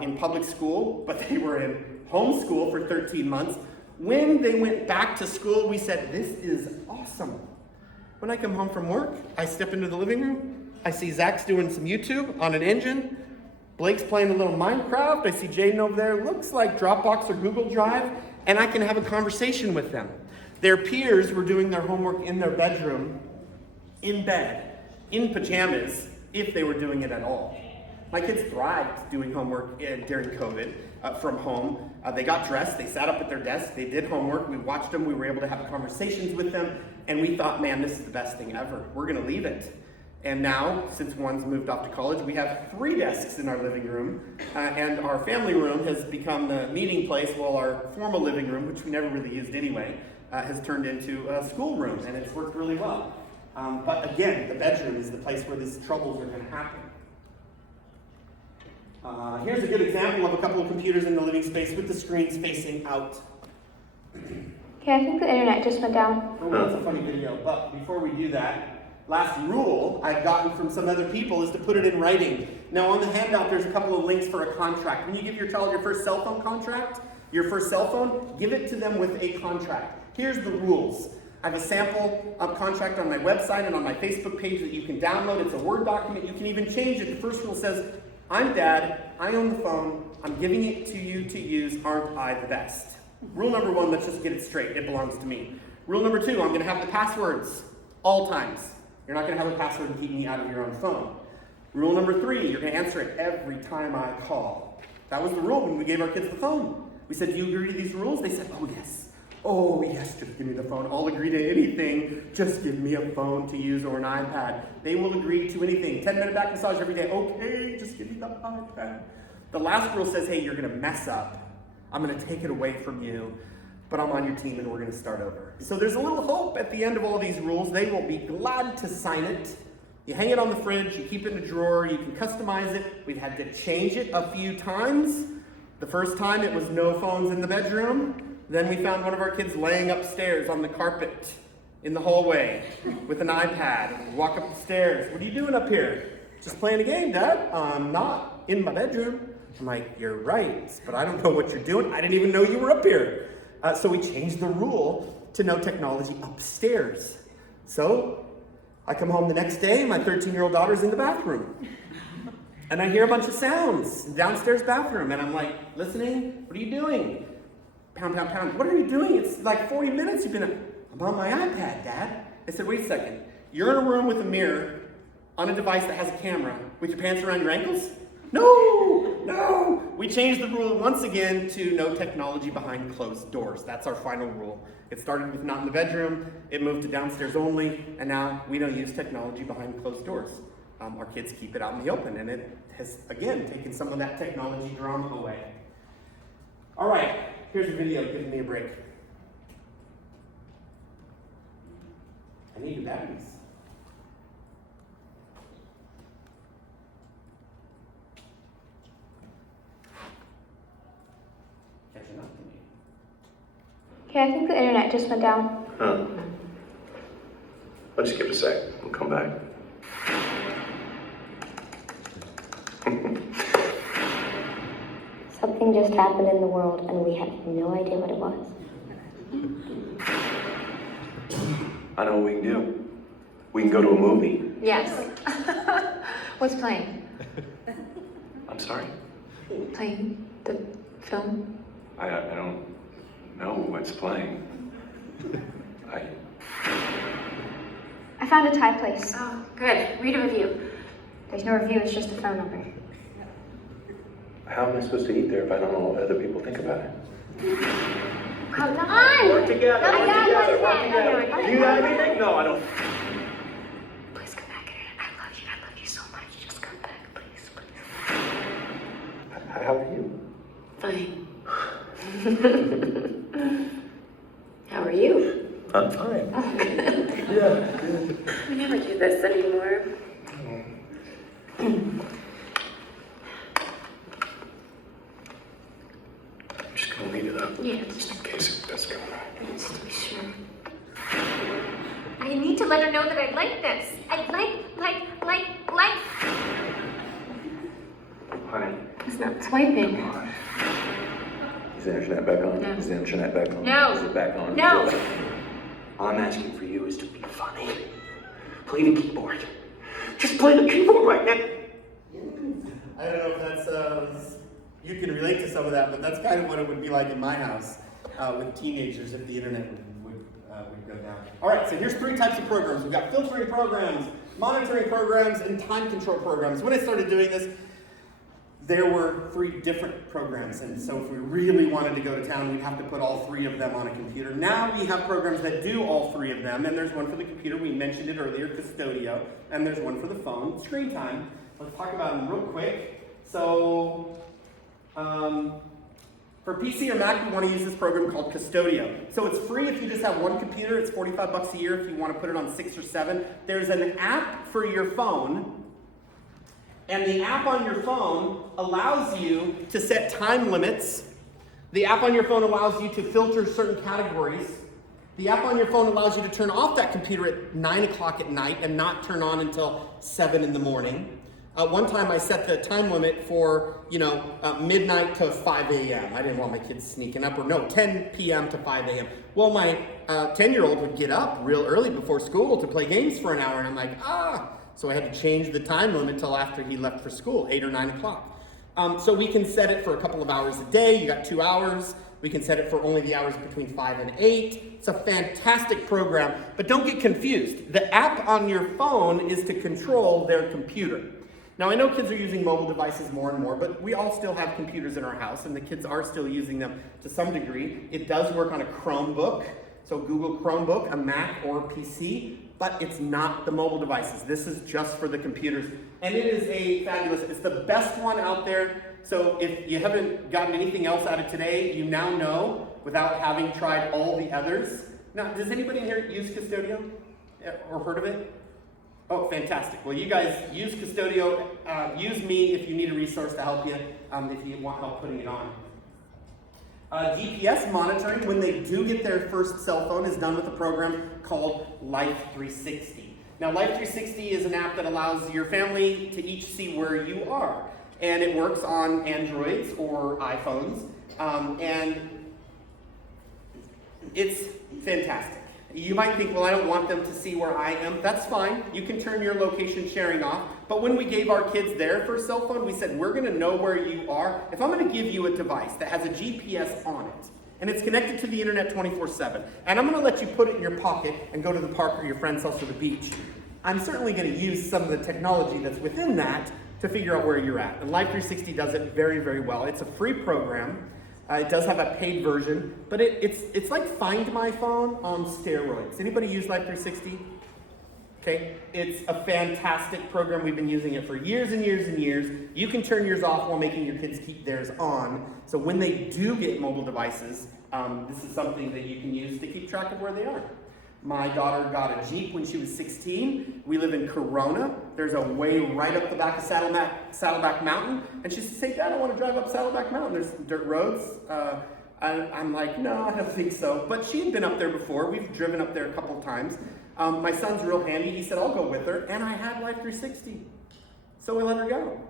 in public school, but they were in homeschool for 13 months. When they went back to school, we said, this is awesome. When I come home from work, I step into the living room, I see Zach's doing some YouTube on an engine, Blake's playing a little Minecraft, I see Jaden over there, looks like Dropbox or Google Drive, and I can have a conversation with them. Their peers were doing their homework in their bedroom, in bed, in pajamas, if they were doing it at all. My kids thrived doing homework during COVID from home. They got dressed, they sat up at their desks, they did homework, we watched them, we were able to have conversations with them, and we thought, man, this is the best thing ever. We're gonna leave it. And now, since one's moved off to college, we have 3 desks in our living room, and our family room has become the meeting place, while our formal living room, which we never really used anyway, has turned into a schoolroom, and it's worked really well. But again, the bedroom is the place where these troubles are going to happen. Here's a good example of a couple of computers in the living space with the screens facing out. Okay, I think the internet just went down. Oh, that's a funny video. But before we do that, last rule I've gotten from some other people is to put it in writing. Now on the handout, there's a couple of links for a contract. When you give your child your first cell phone contract, your first cell phone, give it to them with a contract. Here's the rules. I have a sample contract on my website and on my Facebook page that you can download. It's a Word document. You can even change it. The first rule says, I'm dad, I own the phone, I'm giving it to you to use, aren't I the best? Rule number 1, let's just get it straight, it belongs to me. Rule number 2, I'm gonna have the passwords, all times. You're not gonna have a password and keep me out of your own phone. Rule number 3, you're gonna answer it every time I call. That was the rule when we gave our kids the phone. We said, do you agree to these rules? They said, oh yes. Oh yes, just give me the phone. I'll agree to anything. Just give me a phone to use or an iPad. They will agree to anything. 10-minute back massage every day. Okay, just give me the iPad. The last rule says, hey, you're gonna mess up. I'm gonna take it away from you, but I'm on your team and we're gonna start over. So there's a little hope at the end of all these rules. They will be glad to sign it. You hang it on the fridge, you keep it in a drawer, you can customize it. We've had to change it a few times. The first time it was no phones in the bedroom. Then we found one of our kids laying upstairs on the carpet in the hallway with an iPad. Walk up the stairs. What are you doing up here? Just playing a game, Dad. I'm not in my bedroom. I'm like, you're right, but I don't know what you're doing. I didn't even know you were up here. So we changed the rule to no technology upstairs. So I come home the next day, my 13-year-old daughter's in the bathroom. And I hear a bunch of sounds in the downstairs bathroom, and I'm like, listening, what are you doing? Pound, pound, pound. What are you doing? It's like 40 minutes you've been I'm on my iPad, Dad. I said, wait a second. You're in a room with a mirror on a device that has a camera with your pants around your ankles? No. We changed the rule once again to no technology behind closed doors. That's our final rule. It started with not in the bedroom, it moved to downstairs only, and now we don't use technology behind closed doors. Our kids keep it out in the open, and it has, again, taken some of that technology drama away. All right. Here's a video giving me a break. I need new batteries. Catching up to me. Okay, I think the internet just went down. Huh. I'll just give it a sec. We'll come back. Something just happened in the world and we have no idea what it was. I know what we can do. We can go to a movie. Yes. What's playing? I'm sorry? Playing the film? I don't know what's playing. I found a Thai place. Oh, good. Read a review. There's no review, it's just a phone number. How am I supposed to eat there if I don't know what other people think about it? Come on! Work together, No, work I got together, one work thing. together. Do you have anything? No, I don't. Please come back here. I love you so much. Just come back, please, please. How are you? Fine. How are you? I'm fine. Oh, good. Yeah. We never do this anymore. I'm just gonna leave it up. Yeah. Just in case it does come out. Just to be sure. I need to let her know that I like this. I like. Honey. It's not swiping. Is the internet back on? No. Is the internet back on? No. Is it back on? No. All I'm asking for you is to be funny. Play the keyboard. Just play the keyboard right now. I don't know if that's, you can relate to some of that, but that's kind of what it would be like in my house with teenagers if the internet would go down. All right, so here's 3 types of programs. We've got filtering programs, monitoring programs, and time control programs. When I started doing this, there were 3 different programs, and so if we really wanted to go to town, we'd have to put all 3 of them on a computer. Now we have programs that do all 3 of them, and there's one for the computer, we mentioned it earlier, Custodio, and there's one for the phone, Screen Time. Let's talk about them real quick. So, for PC or Mac, you want to use this program called Custodio. So it's free if you just have one computer, it's $45 a year if you want to put it on 6 or 7. There's an app for your phone And the app on your phone allows you to set time limits. The app on your phone allows you to filter certain categories. The app on your phone allows you to turn off that computer at 9 o'clock at night and not turn on until 7 in the morning. One time I set the time limit for, midnight to 5 a.m. I didn't want my kids sneaking up, 10 p.m. to 5 a.m. Well, my 10-year-old would get up real early before school to play games for an hour, and I'm like, So I had to change the time limit till after he left for school, 8 or 9 o'clock. So we can set it for a couple of hours a day. You got 2 hours. We can set it for only the hours between 5 and 8. It's a fantastic program, but don't get confused. The app on your phone is to control their computer. Now, I know kids are using mobile devices more and more, but we all still have computers in our house, and the kids are still using them to some degree. It does work on a Chromebook, so Google Chromebook, a Mac or PC, but it's not the mobile devices. This is just for the computers, and it is it's the best one out there. So if you haven't gotten anything else out of today, you now know without having tried all the others. Now, does anybody in here use Custodio or heard of it? Oh, fantastic. Well, you guys use Custodio. Use me if you need a resource to help you, if you want help putting it on. GPS monitoring, when they do get their first cell phone, is done with a program called Life 360. Now, Life 360 is an app that allows your family to each see where you are. And it works on Androids or iPhones. And it's fantastic. You might think, well, I don't want them to see where I am. That's fine. You can turn your location sharing off. But when we gave our kids their first cell phone, we said, we're going to know where you are. If I'm going to give you a device that has a GPS on it, and it's connected to the internet 24/7, and I'm going to let you put it in your pocket and go to the park or your friend's house or the beach, I'm certainly going to use some of the technology that's within that to figure out where you're at. And Life 360 does it very, very well. It's a free program. It does have a paid version, but it's like Find My Phone on steroids. Anybody use Life 360? Okay, it's a fantastic program. We've been using it for years and years and years. You can turn yours off while making your kids keep theirs on. So when they do get mobile devices, this is something that you can use to keep track of where they are. My daughter got a Jeep when she was 16. We live in Corona. There's a way right up the back of Saddleback Mountain. And she says, hey, Dad, I want to drive up Saddleback Mountain. There's dirt roads. I'm like, no, I don't think so. But she had been up there before. We've driven up there a couple times. My son's real handy. He said, I'll go with her. And I had Life 360. So we let her go.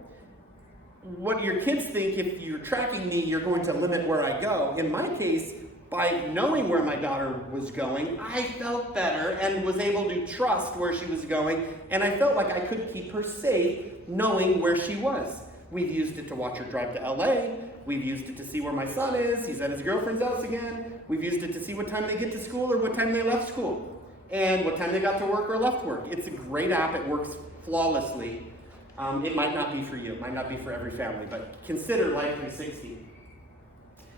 What your kids think, if you're tracking me, you're going to limit where I go. In my case, by knowing where my daughter was going, I felt better and was able to trust where she was going, and I felt like I could keep her safe knowing where she was. We've used it to watch her drive to LA. We've used it to see where my son is. He's at his girlfriend's house again. We've used it to see what time they get to school or what time they left school and what time they got to work or left work. It's a great app. It works flawlessly. It might not be for you. It might not be for every family, but consider Life 360.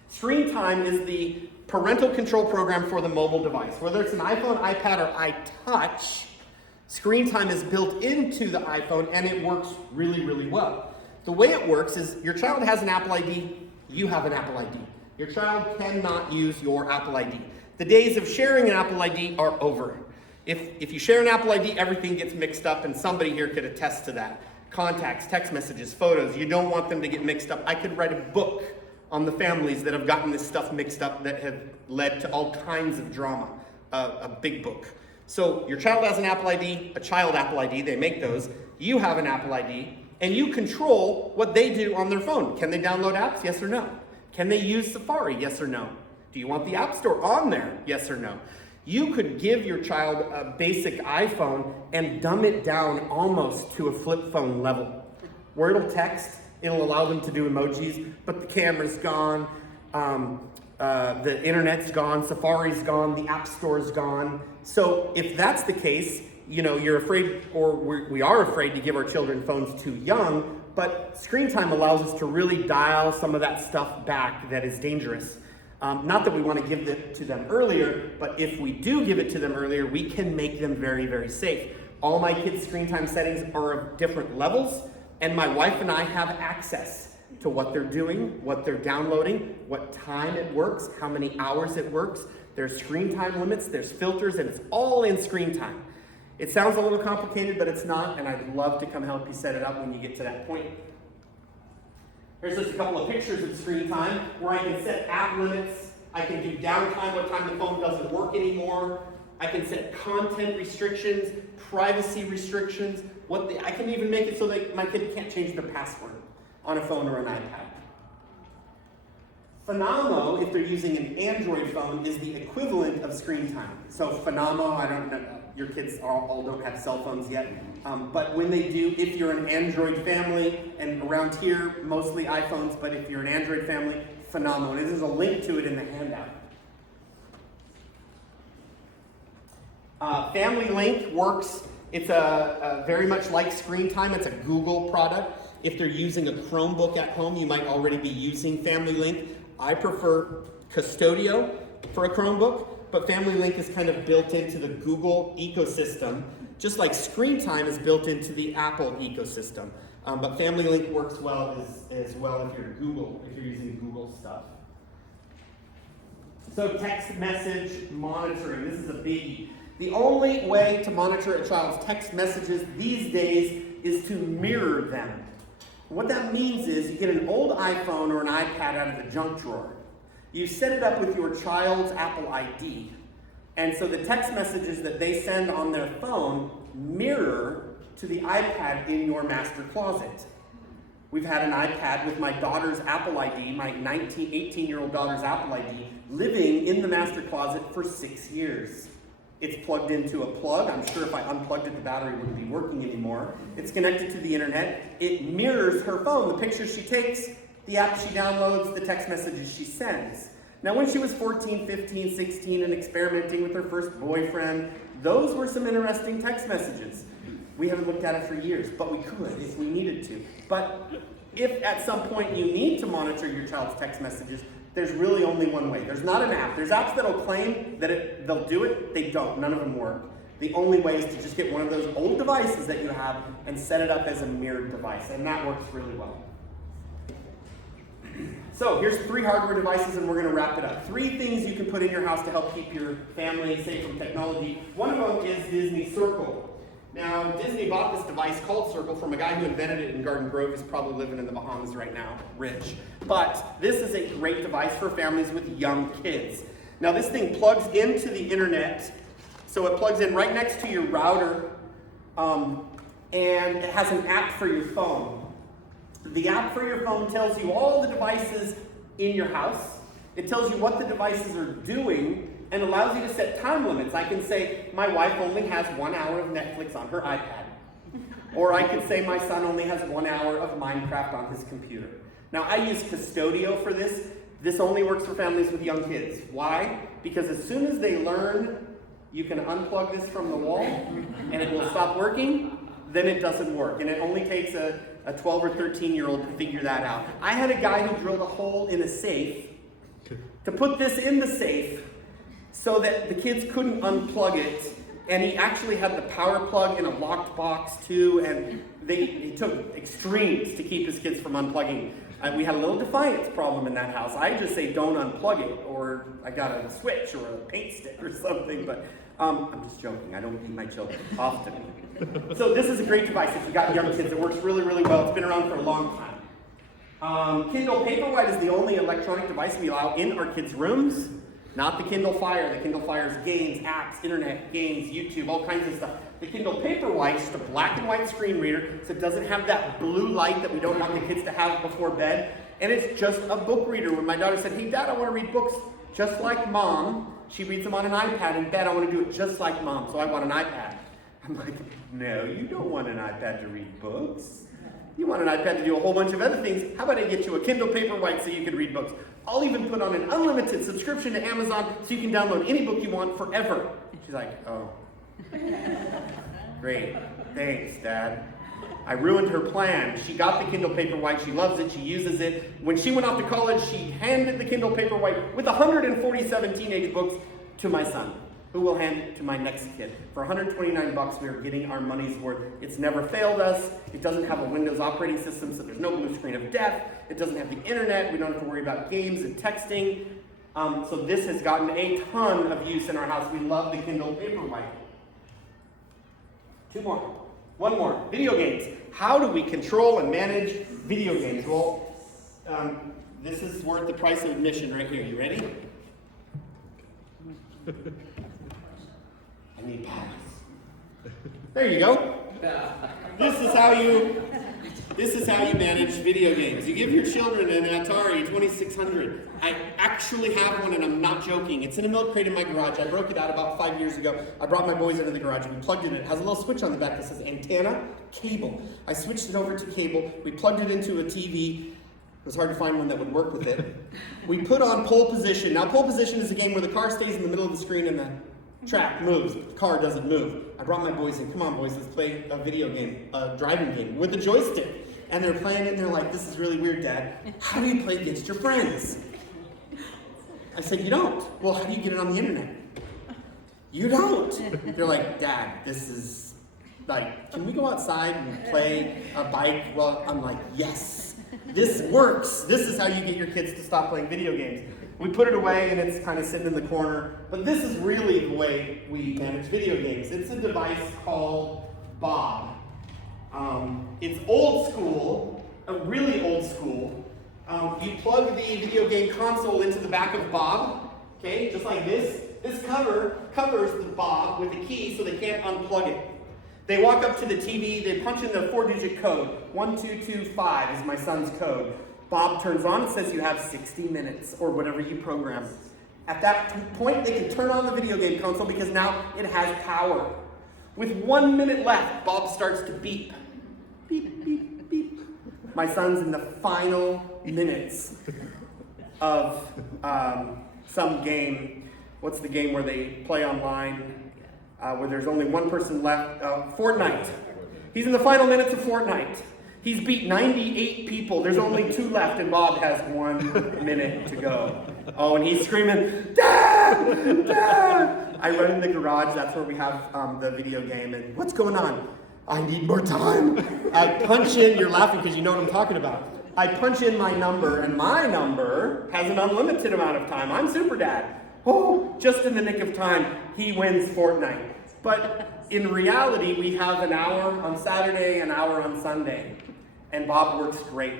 Screen time is the parental control program for the mobile device. Whether it's an iPhone, iPad, or iTouch, screen time is built into the iPhone and it works really, really well. The way it works is your child has an Apple ID, you have an Apple ID. Your child cannot use your Apple ID. The days of sharing an Apple ID are over. If you share an Apple ID, everything gets mixed up, and somebody here could attest to that. Contacts, text messages, photos, you don't want them to get mixed up. I could write a book on the families that have gotten this stuff mixed up that have led to all kinds of drama, a big book. So your child has an Apple ID, a child Apple ID, they make those. You have an Apple ID, and you control what they do on their phone. Can they download apps? Yes or no? Can they use Safari? Yes or no? Do you want the App Store on there? Yes or no? You could give your child a basic iPhone and dumb it down almost to a flip phone level, where it'll text, it'll allow them to do emojis, but the camera's gone, the internet's gone, Safari's gone, the App Store's gone. So if that's the case, you're afraid, or we are afraid to give our children phones too young, but screen time allows us to really dial some of that stuff back that is dangerous. Not that we want to give it to them earlier, but if we do give it to them earlier, we can make them very, very safe. All my kids' screen time settings are of different levels, and my wife and I have access to what they're doing, what they're downloading, what time it works, how many hours it works. There's screen time limits, there's filters, and it's all in screen time. It sounds a little complicated, but it's not, and I'd love to come help you set it up when you get to that point. Here's just a couple of pictures of screen time where I can set app limits. I can do downtime, what time the phone doesn't work anymore. I can set content restrictions, privacy restrictions. I can even make it so that my kid can't change their password on a phone or an iPad. Phenomo, if they're using an Android phone, is the equivalent of screen time. So Phenomo, I don't know, your kids all don't have cell phones yet, but when they do, if you're an Android family, and around here, mostly iPhones, but if you're an Android family, Phenomo. And there's a link to it in the handout. Family Link works, it's very much like Screen Time, it's a Google product. If they're using a Chromebook at home, you might already be using Family Link. I prefer Custodio for a Chromebook, but Family Link is kind of built into the Google ecosystem, just like Screen Time is built into the Apple ecosystem. But Family Link works well as well if you're using Google stuff. So text message monitoring, this is a biggie. The only way to monitor a child's text messages these days is to mirror them. What that means is you get an old iPhone or an iPad out of the junk drawer. You set it up with your child's Apple ID. And so the text messages that they send on their phone mirror to the iPad in your master closet. We've had an iPad with my daughter's Apple ID, my 18-year-old daughter's Apple ID, living in the master closet for 6 years. It's plugged into a plug. I'm sure if I unplugged it, the battery wouldn't be working anymore. It's connected to the internet. It mirrors her phone, the pictures she takes, the apps she downloads, the text messages she sends. Now, when she was 14, 15, 16, and experimenting with her first boyfriend, those were some interesting text messages. We haven't looked at it for years, but we could if we needed to. But if at some point you need to monitor your child's text messages, there's really only one way. There's not an app. There's apps that'll claim that they'll do it. They don't. None of them work. The only way is to just get one of those old devices that you have and set it up as a mirrored device, and that works really well. So here's 3 hardware devices, and we're going to wrap it up. 3 things you can put in your house to help keep your family safe from technology. One of them is Disney Circle. Now, Disney bought this device called Circle from a guy who invented it in Garden Grove. He's probably living in the Bahamas right now, rich. But this is a great device for families with young kids. Now, this thing plugs into the internet, so it plugs in right next to your router, and it has an app for your phone. The app for your phone tells you all the devices in your house. It tells you what the devices are doing and allows you to set time limits. I can say my wife only has 1 hour of Netflix on her iPad. Or I could say my son only has 1 hour of Minecraft on his computer. Now, I use Custodio for this. This only works for families with young kids. Why? Because as soon as they learn you can unplug this from the wall and it will stop working, then it doesn't work. And it only takes a 12 or 13-year-old to figure that out. I had a guy who drilled a hole in a safe to put this in the safe so that the kids couldn't unplug it, and he actually had the power plug in a locked box too, and he took extremes to keep his kids from unplugging. We had a little defiance problem in that house. I just say don't unplug it, or I got a switch or a paint stick or something, but I'm just joking. I don't beat my children often. So this is a great device if you've got young kids. It works really, really well. It's been around for a long time. Kindle Paperwhite is the only electronic device we allow in our kids' rooms. Not the Kindle Fire. The Kindle Fire's games, apps, internet, games, YouTube, all kinds of stuff. The Kindle Paperwhite is just a black and white screen reader, so it doesn't have that blue light that we don't want the kids to have before bed. And it's just a book reader. When my daughter said, "Hey, Dad, I want to read books just like Mom," she reads them on an iPad. In bed, I want to do it just like Mom, so I want an iPad. I'm like, no, you don't want an iPad to read books. You want an iPad to do a whole bunch of other things. How about I get you a Kindle Paperwhite so you can read books? I'll even put on an unlimited subscription to Amazon so you can download any book you want forever. She's like, oh. Great. Thanks, Dad. I ruined her plan. She got the Kindle Paperwhite. She loves it. She uses it. When she went off to college, she handed the Kindle Paperwhite with 147 teenage books to my son, who will hand it to my next kid. For $129, we are getting our money's worth. It's never failed us. It doesn't have a Windows operating system, so there's no blue screen of death. It doesn't have the internet. We don't have to worry about games and texting. So this has gotten a ton of use in our house. We love the Kindle Paperwhite. 2 more. 1 more. Video games. How do we control and manage video games? Well, this is worth the price of admission right here. You ready? I need paddles. There you go. This is how you manage video games. You give your children an Atari 2600. I actually have one, and I'm not joking. It's in a milk crate in my garage. I broke it out about 5 years ago. I brought my boys into the garage. We plugged it in. It has a little switch on the back that says antenna, cable. I switched it over to cable. We plugged it into a TV. It was hard to find one that would work with it. We put on pole position. Now, pole position is a game where the car stays in the middle of the screen and the track moves, but the car doesn't move. I brought my boys in. Come on, boys, let's play a video game, a driving game with a joystick. And they're playing it, and they're like, this is really weird, Dad. How do you play against your friends? I said, you don't. Well, how do you get it on the internet? You don't. They're like, Dad, this is like, can we go outside and play a bike? Well, I'm like, yes, this works. This is how you get your kids to stop playing video games. We put it away, and it's kind of sitting in the corner. But this is really the way we manage video games. It's a device called Bob. It's old school, really old school. You plug the video game console into the back of Bob, okay, just like this. This cover covers the Bob with a key so they can't unplug it. They walk up to the TV, they punch in the 4-digit code. 1225 is my son's code. Bob turns on, it says you have 60 minutes or whatever you program. At that point, they can turn on the video game console because now it has power. With 1 minute left, Bob starts to beep. Beep, beep, beep. My son's in the final minutes of some game. What's the game where they play online, where there's only one person left? Fortnite. He's in the final minutes of Fortnite. He's beat 98 people. There's only 2 left, and Bob has 1 minute to go. Oh, and he's screaming, Dad! Dad! I run in the garage. That's where we have the video game. And what's going on? I need more time. I punch in. You're laughing because you know what I'm talking about. I punch in my number, and my number has an unlimited amount of time. I'm Super Dad. Oh, just in the nick of time, he wins Fortnite. But in reality, we have an hour on Saturday, an hour on Sunday. And Bob works great.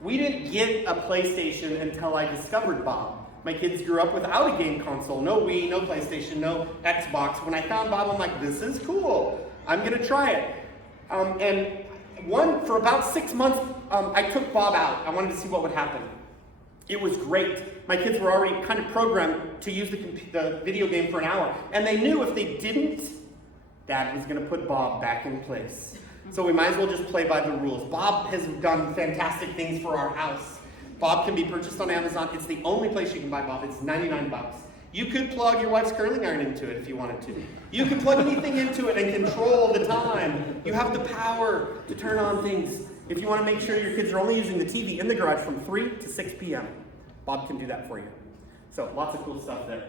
We didn't get a PlayStation until I discovered Bob. My kids grew up without a game console. No Wii, no PlayStation, no Xbox. When I found Bob, I'm like, this is cool. I'm going to try it. For about 6 months, I took Bob out. I wanted to see what would happen. It was great. My kids were already kind of programmed to use the video game for an hour. And they knew if they didn't, Dad was going to put Bob back in place. So we might as well just play by the rules. Bob has done fantastic things for our house. Bob can be purchased on Amazon. It's the only place you can buy Bob. It's 99 bucks. You could plug your wife's curling iron into it if you wanted to. You could plug anything into it and control the time. You have the power to turn on things. If you want to make sure your kids are only using the TV in the garage from 3 to 6 p.m., Bob can do that for you. So lots of cool stuff there.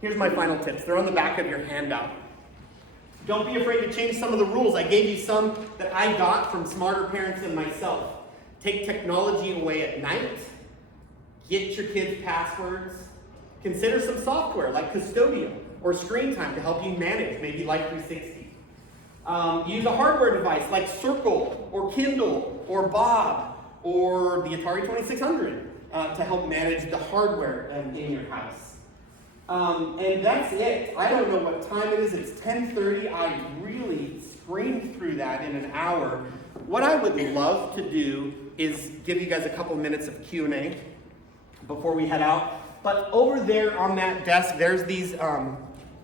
Here's my final tips. They're on the back of your handout. Don't be afraid to change some of the rules. I gave you some that I got from smarter parents than myself. Take technology away at night. Get your kids' passwords. Consider some software like Custodial or Screen Time to help you manage, maybe Life 360. Use a hardware device like Circle or Kindle or Bob or the Atari 2600 to help manage the hardware in your house. And that's it. I don't know what time it is. It's 10:30. I really screamed through that in an hour. What I would love to do is give you guys a couple minutes of Q&A before we head out. But over there on that desk, there's these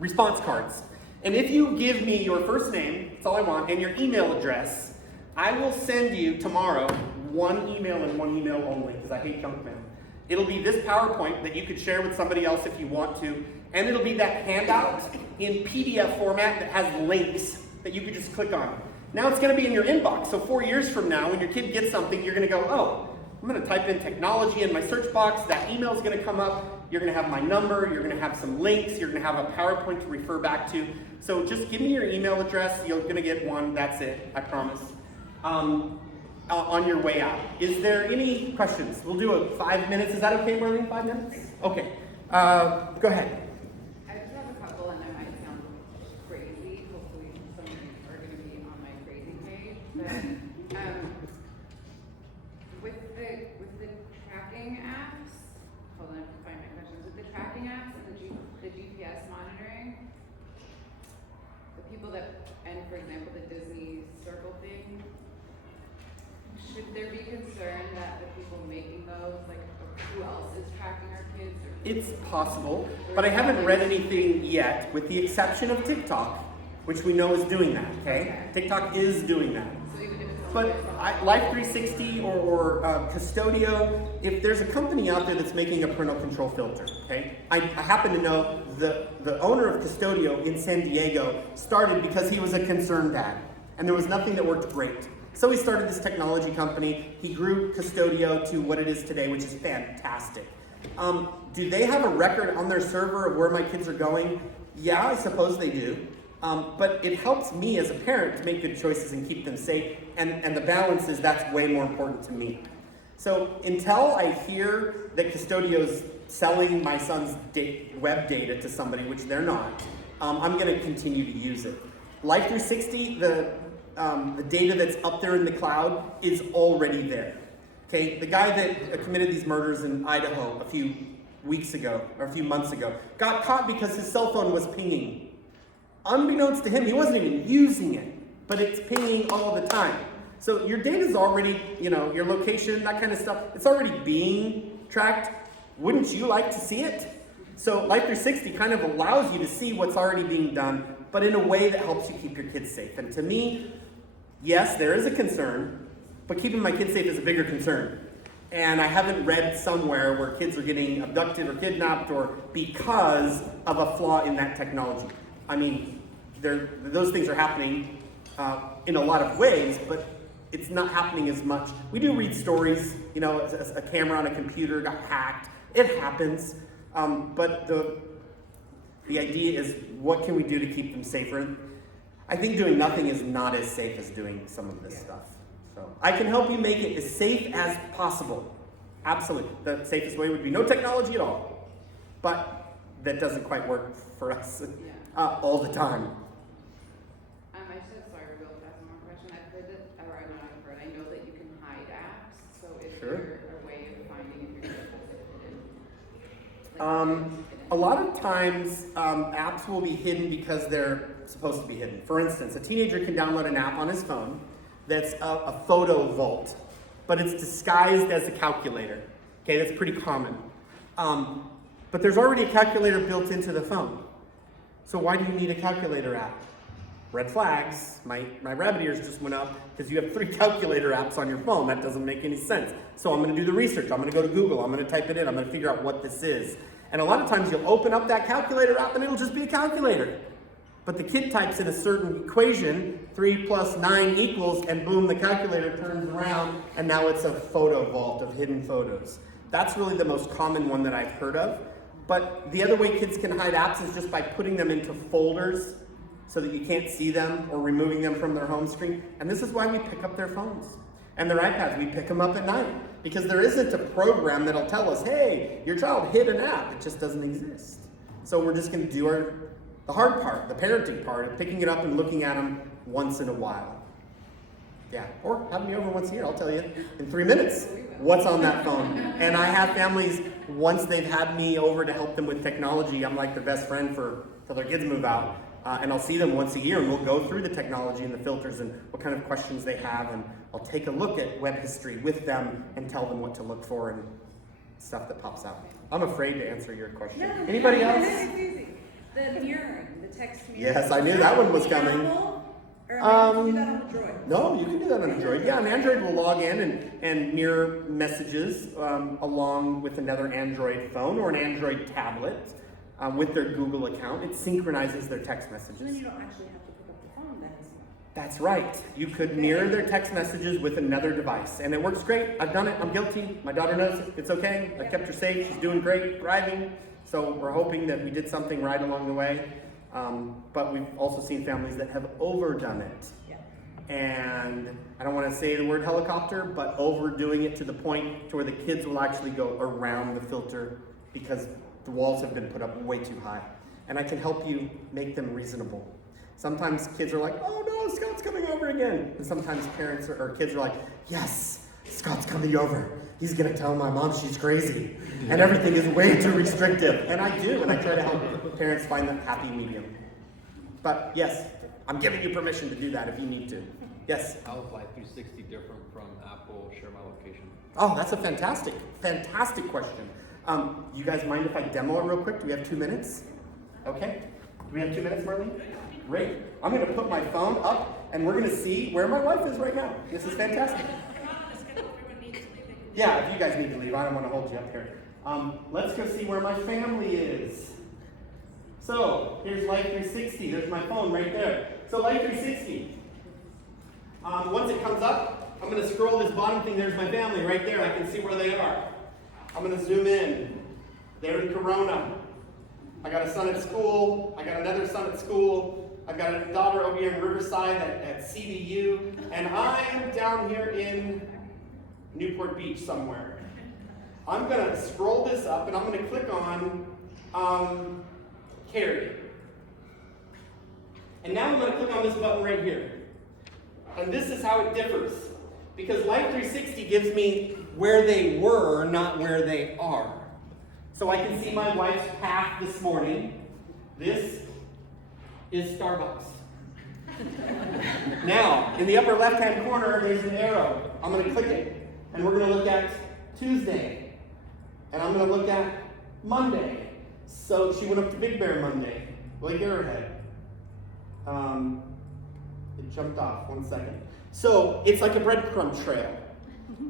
response cards. And if you give me your first name, that's all I want, and your email address, I will send you tomorrow one email and one email only, because I hate junk mail. It'll be this PowerPoint that you could share with somebody else if you want to, and it'll be that handout in PDF format that has links that you could just click on. Now it's going to be in your inbox, so 4 years from now, when your kid gets something, you're going to go, oh, I'm going to type in technology in my search box, that email is going to come up, you're going to have my number, you're going to have some links, you're going to have a PowerPoint to refer back to. So just give me your email address, you're going to get one, that's it, I promise. On your way out. Is there any questions? We'll do 5 minutes. Is that okay, Marlene? 5 minutes? Okay. Go ahead. I just have a couple, and I might sound crazy. Hopefully some are going to be But, with the tracking apps, hold on, I have to find my questions. With the tracking apps and the GPS monitoring, the people that, and for example, the Disney Circle thing, should there be concern that the people making those, like, who else is tracking our kids? Or It's possible, but I haven't read anything yet, with the exception of TikTok, which we know is doing that, okay? TikTok is doing that. so even if it's But only Life 360 or Custodio, if there's a company out there that's making a parental control filter, okay? I happen to know the owner of Custodio in San Diego started because he was a concerned dad, and there was nothing that worked great. So he started this technology company. He grew Custodio to what it is today, which is fantastic. Do they have a record on their server of where my kids are going? Yeah, I suppose they do. But it helps me as a parent to make good choices and keep them safe. And the balance is that's way more important to me. So until I hear that Custodio's selling my son's web data to somebody, which they're not, I'm going to continue to use it. Life 360, the data that's up there in the cloud is already there. Okay, the guy that committed these murders in Idaho a few weeks ago, or a few months ago, got caught because his cell phone was pinging. Unbeknownst to him, he wasn't even using it, but it's pinging all the time. So your data's already, your location, that kind of stuff, it's already being tracked. Wouldn't you like to see it? So Life 360 kind of allows you to see what's already being done, but in a way that helps you keep your kids safe. And to me, yes, there is a concern, but keeping my kids safe is a bigger concern. And I haven't read somewhere where kids are getting abducted or kidnapped or because of a flaw in that technology. I mean, those things are happening in a lot of ways, but it's not happening as much. We do read stories, a camera on a computer got hacked. It happens, but the idea is, what can we do to keep them safer? And I think doing nothing is not as safe as doing some of this stuff. So I can help you make it as safe as possible. Absolutely. The safest way would be no technology at all. But that doesn't quite work for us all the time. I just sorry, we're going to ask one more question. I've heard that, or I'm not heard, I know that you can hide apps. So is there a way of finding if you're hidden? A lot of times, apps will be hidden because they're supposed to be hidden. For instance, a teenager can download an app on his phone that's a photo vault, but it's disguised as a calculator. Okay, that's pretty common. But there's already a calculator built into the phone. So why do you need a calculator app? Red flags. My rabbit ears just went up because you have 3 calculator apps on your phone. That doesn't make any sense. So I'm going to do the research. I'm going to go to Google. I'm going to type it in. I'm going to figure out what this is. And a lot of times you'll open up that calculator app and it'll just be a calculator. But the kid types in a certain equation, 3 + 9 =, and boom, the calculator turns around, and now it's a photo vault of hidden photos. That's really the most common one that I've heard of. But the other way kids can hide apps is just by putting them into folders so that you can't see them, or removing them from their home screen. And this is why we pick up their phones and their iPads. We pick them up at night because there isn't a program that'll tell us, hey, your child hid an app. It just doesn't exist. So we're just going to do the hard part, the parenting part of picking it up and looking at them once in a while. Yeah, or have me over once a year. I'll tell you in 3 minutes what's on that phone. And I have families, once they've had me over to help them with technology, I'm like their best friend till their kids move out. And I'll see them once a year, and we'll go through the technology and the filters and what kind of questions they have, and I'll take a look at web history with them and tell them what to look for and stuff that pops out. I'm afraid to answer your question. No, Anybody else? It's easy. The mirroring, the text mirroring. Yes, I knew that one was coming. Or can you do that on a Droid? No, you can do that on Android. Yeah, an Android will log in and mirror messages along with another Android phone or an Android tablet with their Google account. It synchronizes their text messages. And then you don't actually have to pick up the phone then. That's right. You could mirror their text messages with another device, and it works great. I've done it. I'm guilty. My daughter knows it. It's okay. I kept her safe. She's doing great, thriving. So we're hoping that we did something right along the way. But we've also seen families that have overdone it. Yeah. And I don't want to say the word helicopter, but overdoing it to the point to where the kids will actually go around the filter because the walls have been put up way too high. And I can help you make them reasonable. Sometimes kids are like, oh no, Scott's coming over again. And sometimes parents or kids are like, yes, Scott's coming over. He's gonna tell my mom she's crazy. And everything is way too restrictive. And I do, and I try to help parents find the happy medium. But yes, I'm giving you permission to do that if you need to. Yes? How is Life 360 different from Apple Share My Location? Oh, that's a fantastic question. You guys mind if I demo it real quick? Do we have 2 minutes? Okay. Do we have 2 minutes, Marlene? Great. I'm going to put my phone up, and we're going to see where my wife is right now. This is fantastic. Yeah, if you guys need to leave, I don't want to hold you up here. Let's go see where my family is. So, here's Life 360. There's my phone right there. So, Life 360. Once it comes up, I'm going to scroll this bottom thing. There's my family right there. I can see where they are. I'm going to zoom in. They're in Corona. I got a son at school. I got another son at school. I've got a daughter over here in Riverside at CBU. And I'm down here in Newport Beach somewhere. I'm going to scroll this up and I'm going to click on Carrie. And now I'm going to click on this button right here. And this is how it differs. Because Life 360 gives me where they were, not where they are. So I can see my wife's path this morning. This is Starbucks. Now, in the upper left-hand corner, there's an arrow. I'm going to click it. And we're going to look at Tuesday. And I'm going to look at Monday. So she went up to Big Bear Monday. Lake Arrowhead. It jumped off, 1 second. So it's like a breadcrumb trail.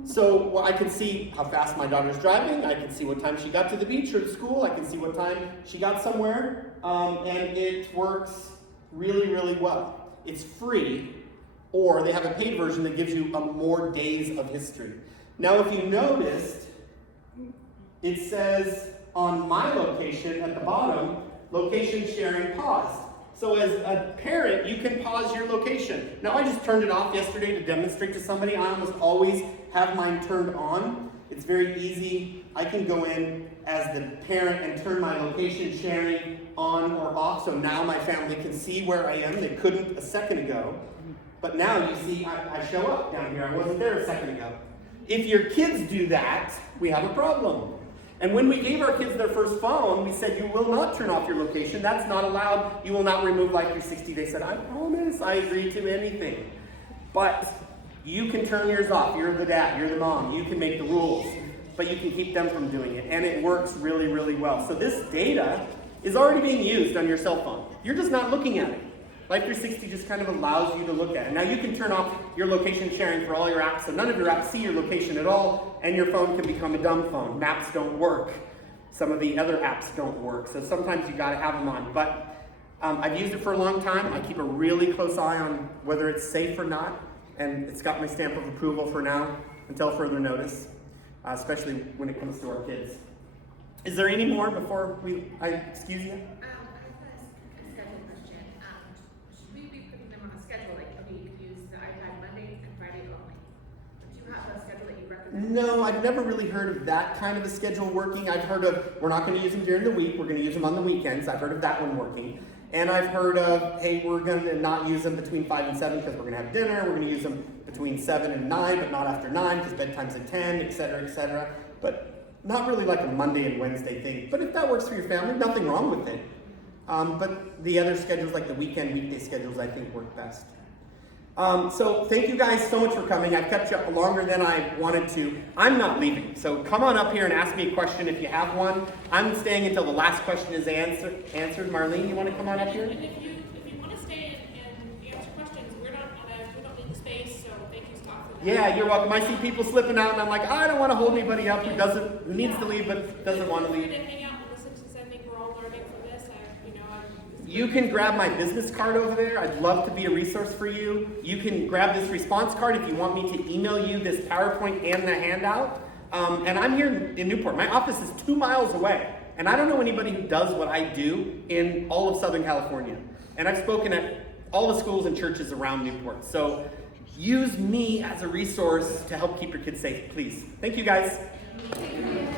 So I can see how fast my daughter's driving. I can see what time she got to the beach or to school. I can see what time she got somewhere. And it works really, really well. It's free, or they have a paid version that gives you more days of history. Now, if you noticed, it says on my location at the bottom, location sharing paused. So as a parent, you can pause your location. Now, I just turned it off yesterday to demonstrate to somebody. I almost always have mine turned on. It's very easy. I can go in as the parent and turn my location sharing on or off. So now my family can see where I am. They couldn't a second ago. But now you see I show up down here. I wasn't there a second ago. If your kids do that, we have a problem. And when we gave our kids their first phone, we said, you will not turn off your location. That's not allowed. You will not remove Life 360. They said, I promise, I agree to anything. But you can turn yours off. You're the dad, you're the mom. You can make the rules, but you can keep them from doing it. And it works really, really well. So this data is already being used on your cell phone. You're just not looking at it. Life 360 just kind of allows you to look at it. Now you can turn off your location sharing for all your apps, so none of your apps see your location at all, and your phone can become a dumb phone. Maps don't work. Some of the other apps don't work, so sometimes you gotta have them on. But I've used it for a long time. I keep a really close eye on whether it's safe or not, and it's got my stamp of approval for now until further notice, especially when it comes to our kids. Is there any more before I excuse you? No, I've never really heard of that kind of a schedule working. I've heard of, we're not going to use them during the week, we're going to use them on the weekends. I've heard of that one working. And I've heard of, hey, we're going to not use them between 5 and 7 because we're going to have dinner. We're going to use them between 7 and 9, but not after 9 because bedtime's at 10, et cetera, et cetera. But not really like a Monday and Wednesday thing. But if that works for your family, nothing wrong with it. But the other schedules, like the weekend, weekday schedules, I think work best. So thank you guys so much for coming. I've kept you up longer than I wanted to. I'm not leaving, so come on up here and ask me a question if you have one. I'm staying until the last question is answered. Marlene, you want to come on up here? And if you want to stay and answer questions, we don't need the space, so thank you, Scott, for that. Yeah, you're welcome. I see people slipping out, and I'm like, I don't want to hold anybody up who needs to leave but doesn't want to leave. Hang out and listen to this. I think we're all learning from this. You can grab my business card over there. I'd love to be a resource for you. You can grab this response card if you want me to email you this PowerPoint and the handout. And I'm here in Newport. My office is 2 miles away. And I don't know anybody who does what I do in all of Southern California. And I've spoken at all the schools and churches around Newport. So use me as a resource to help keep your kids safe, please. Thank you, guys. And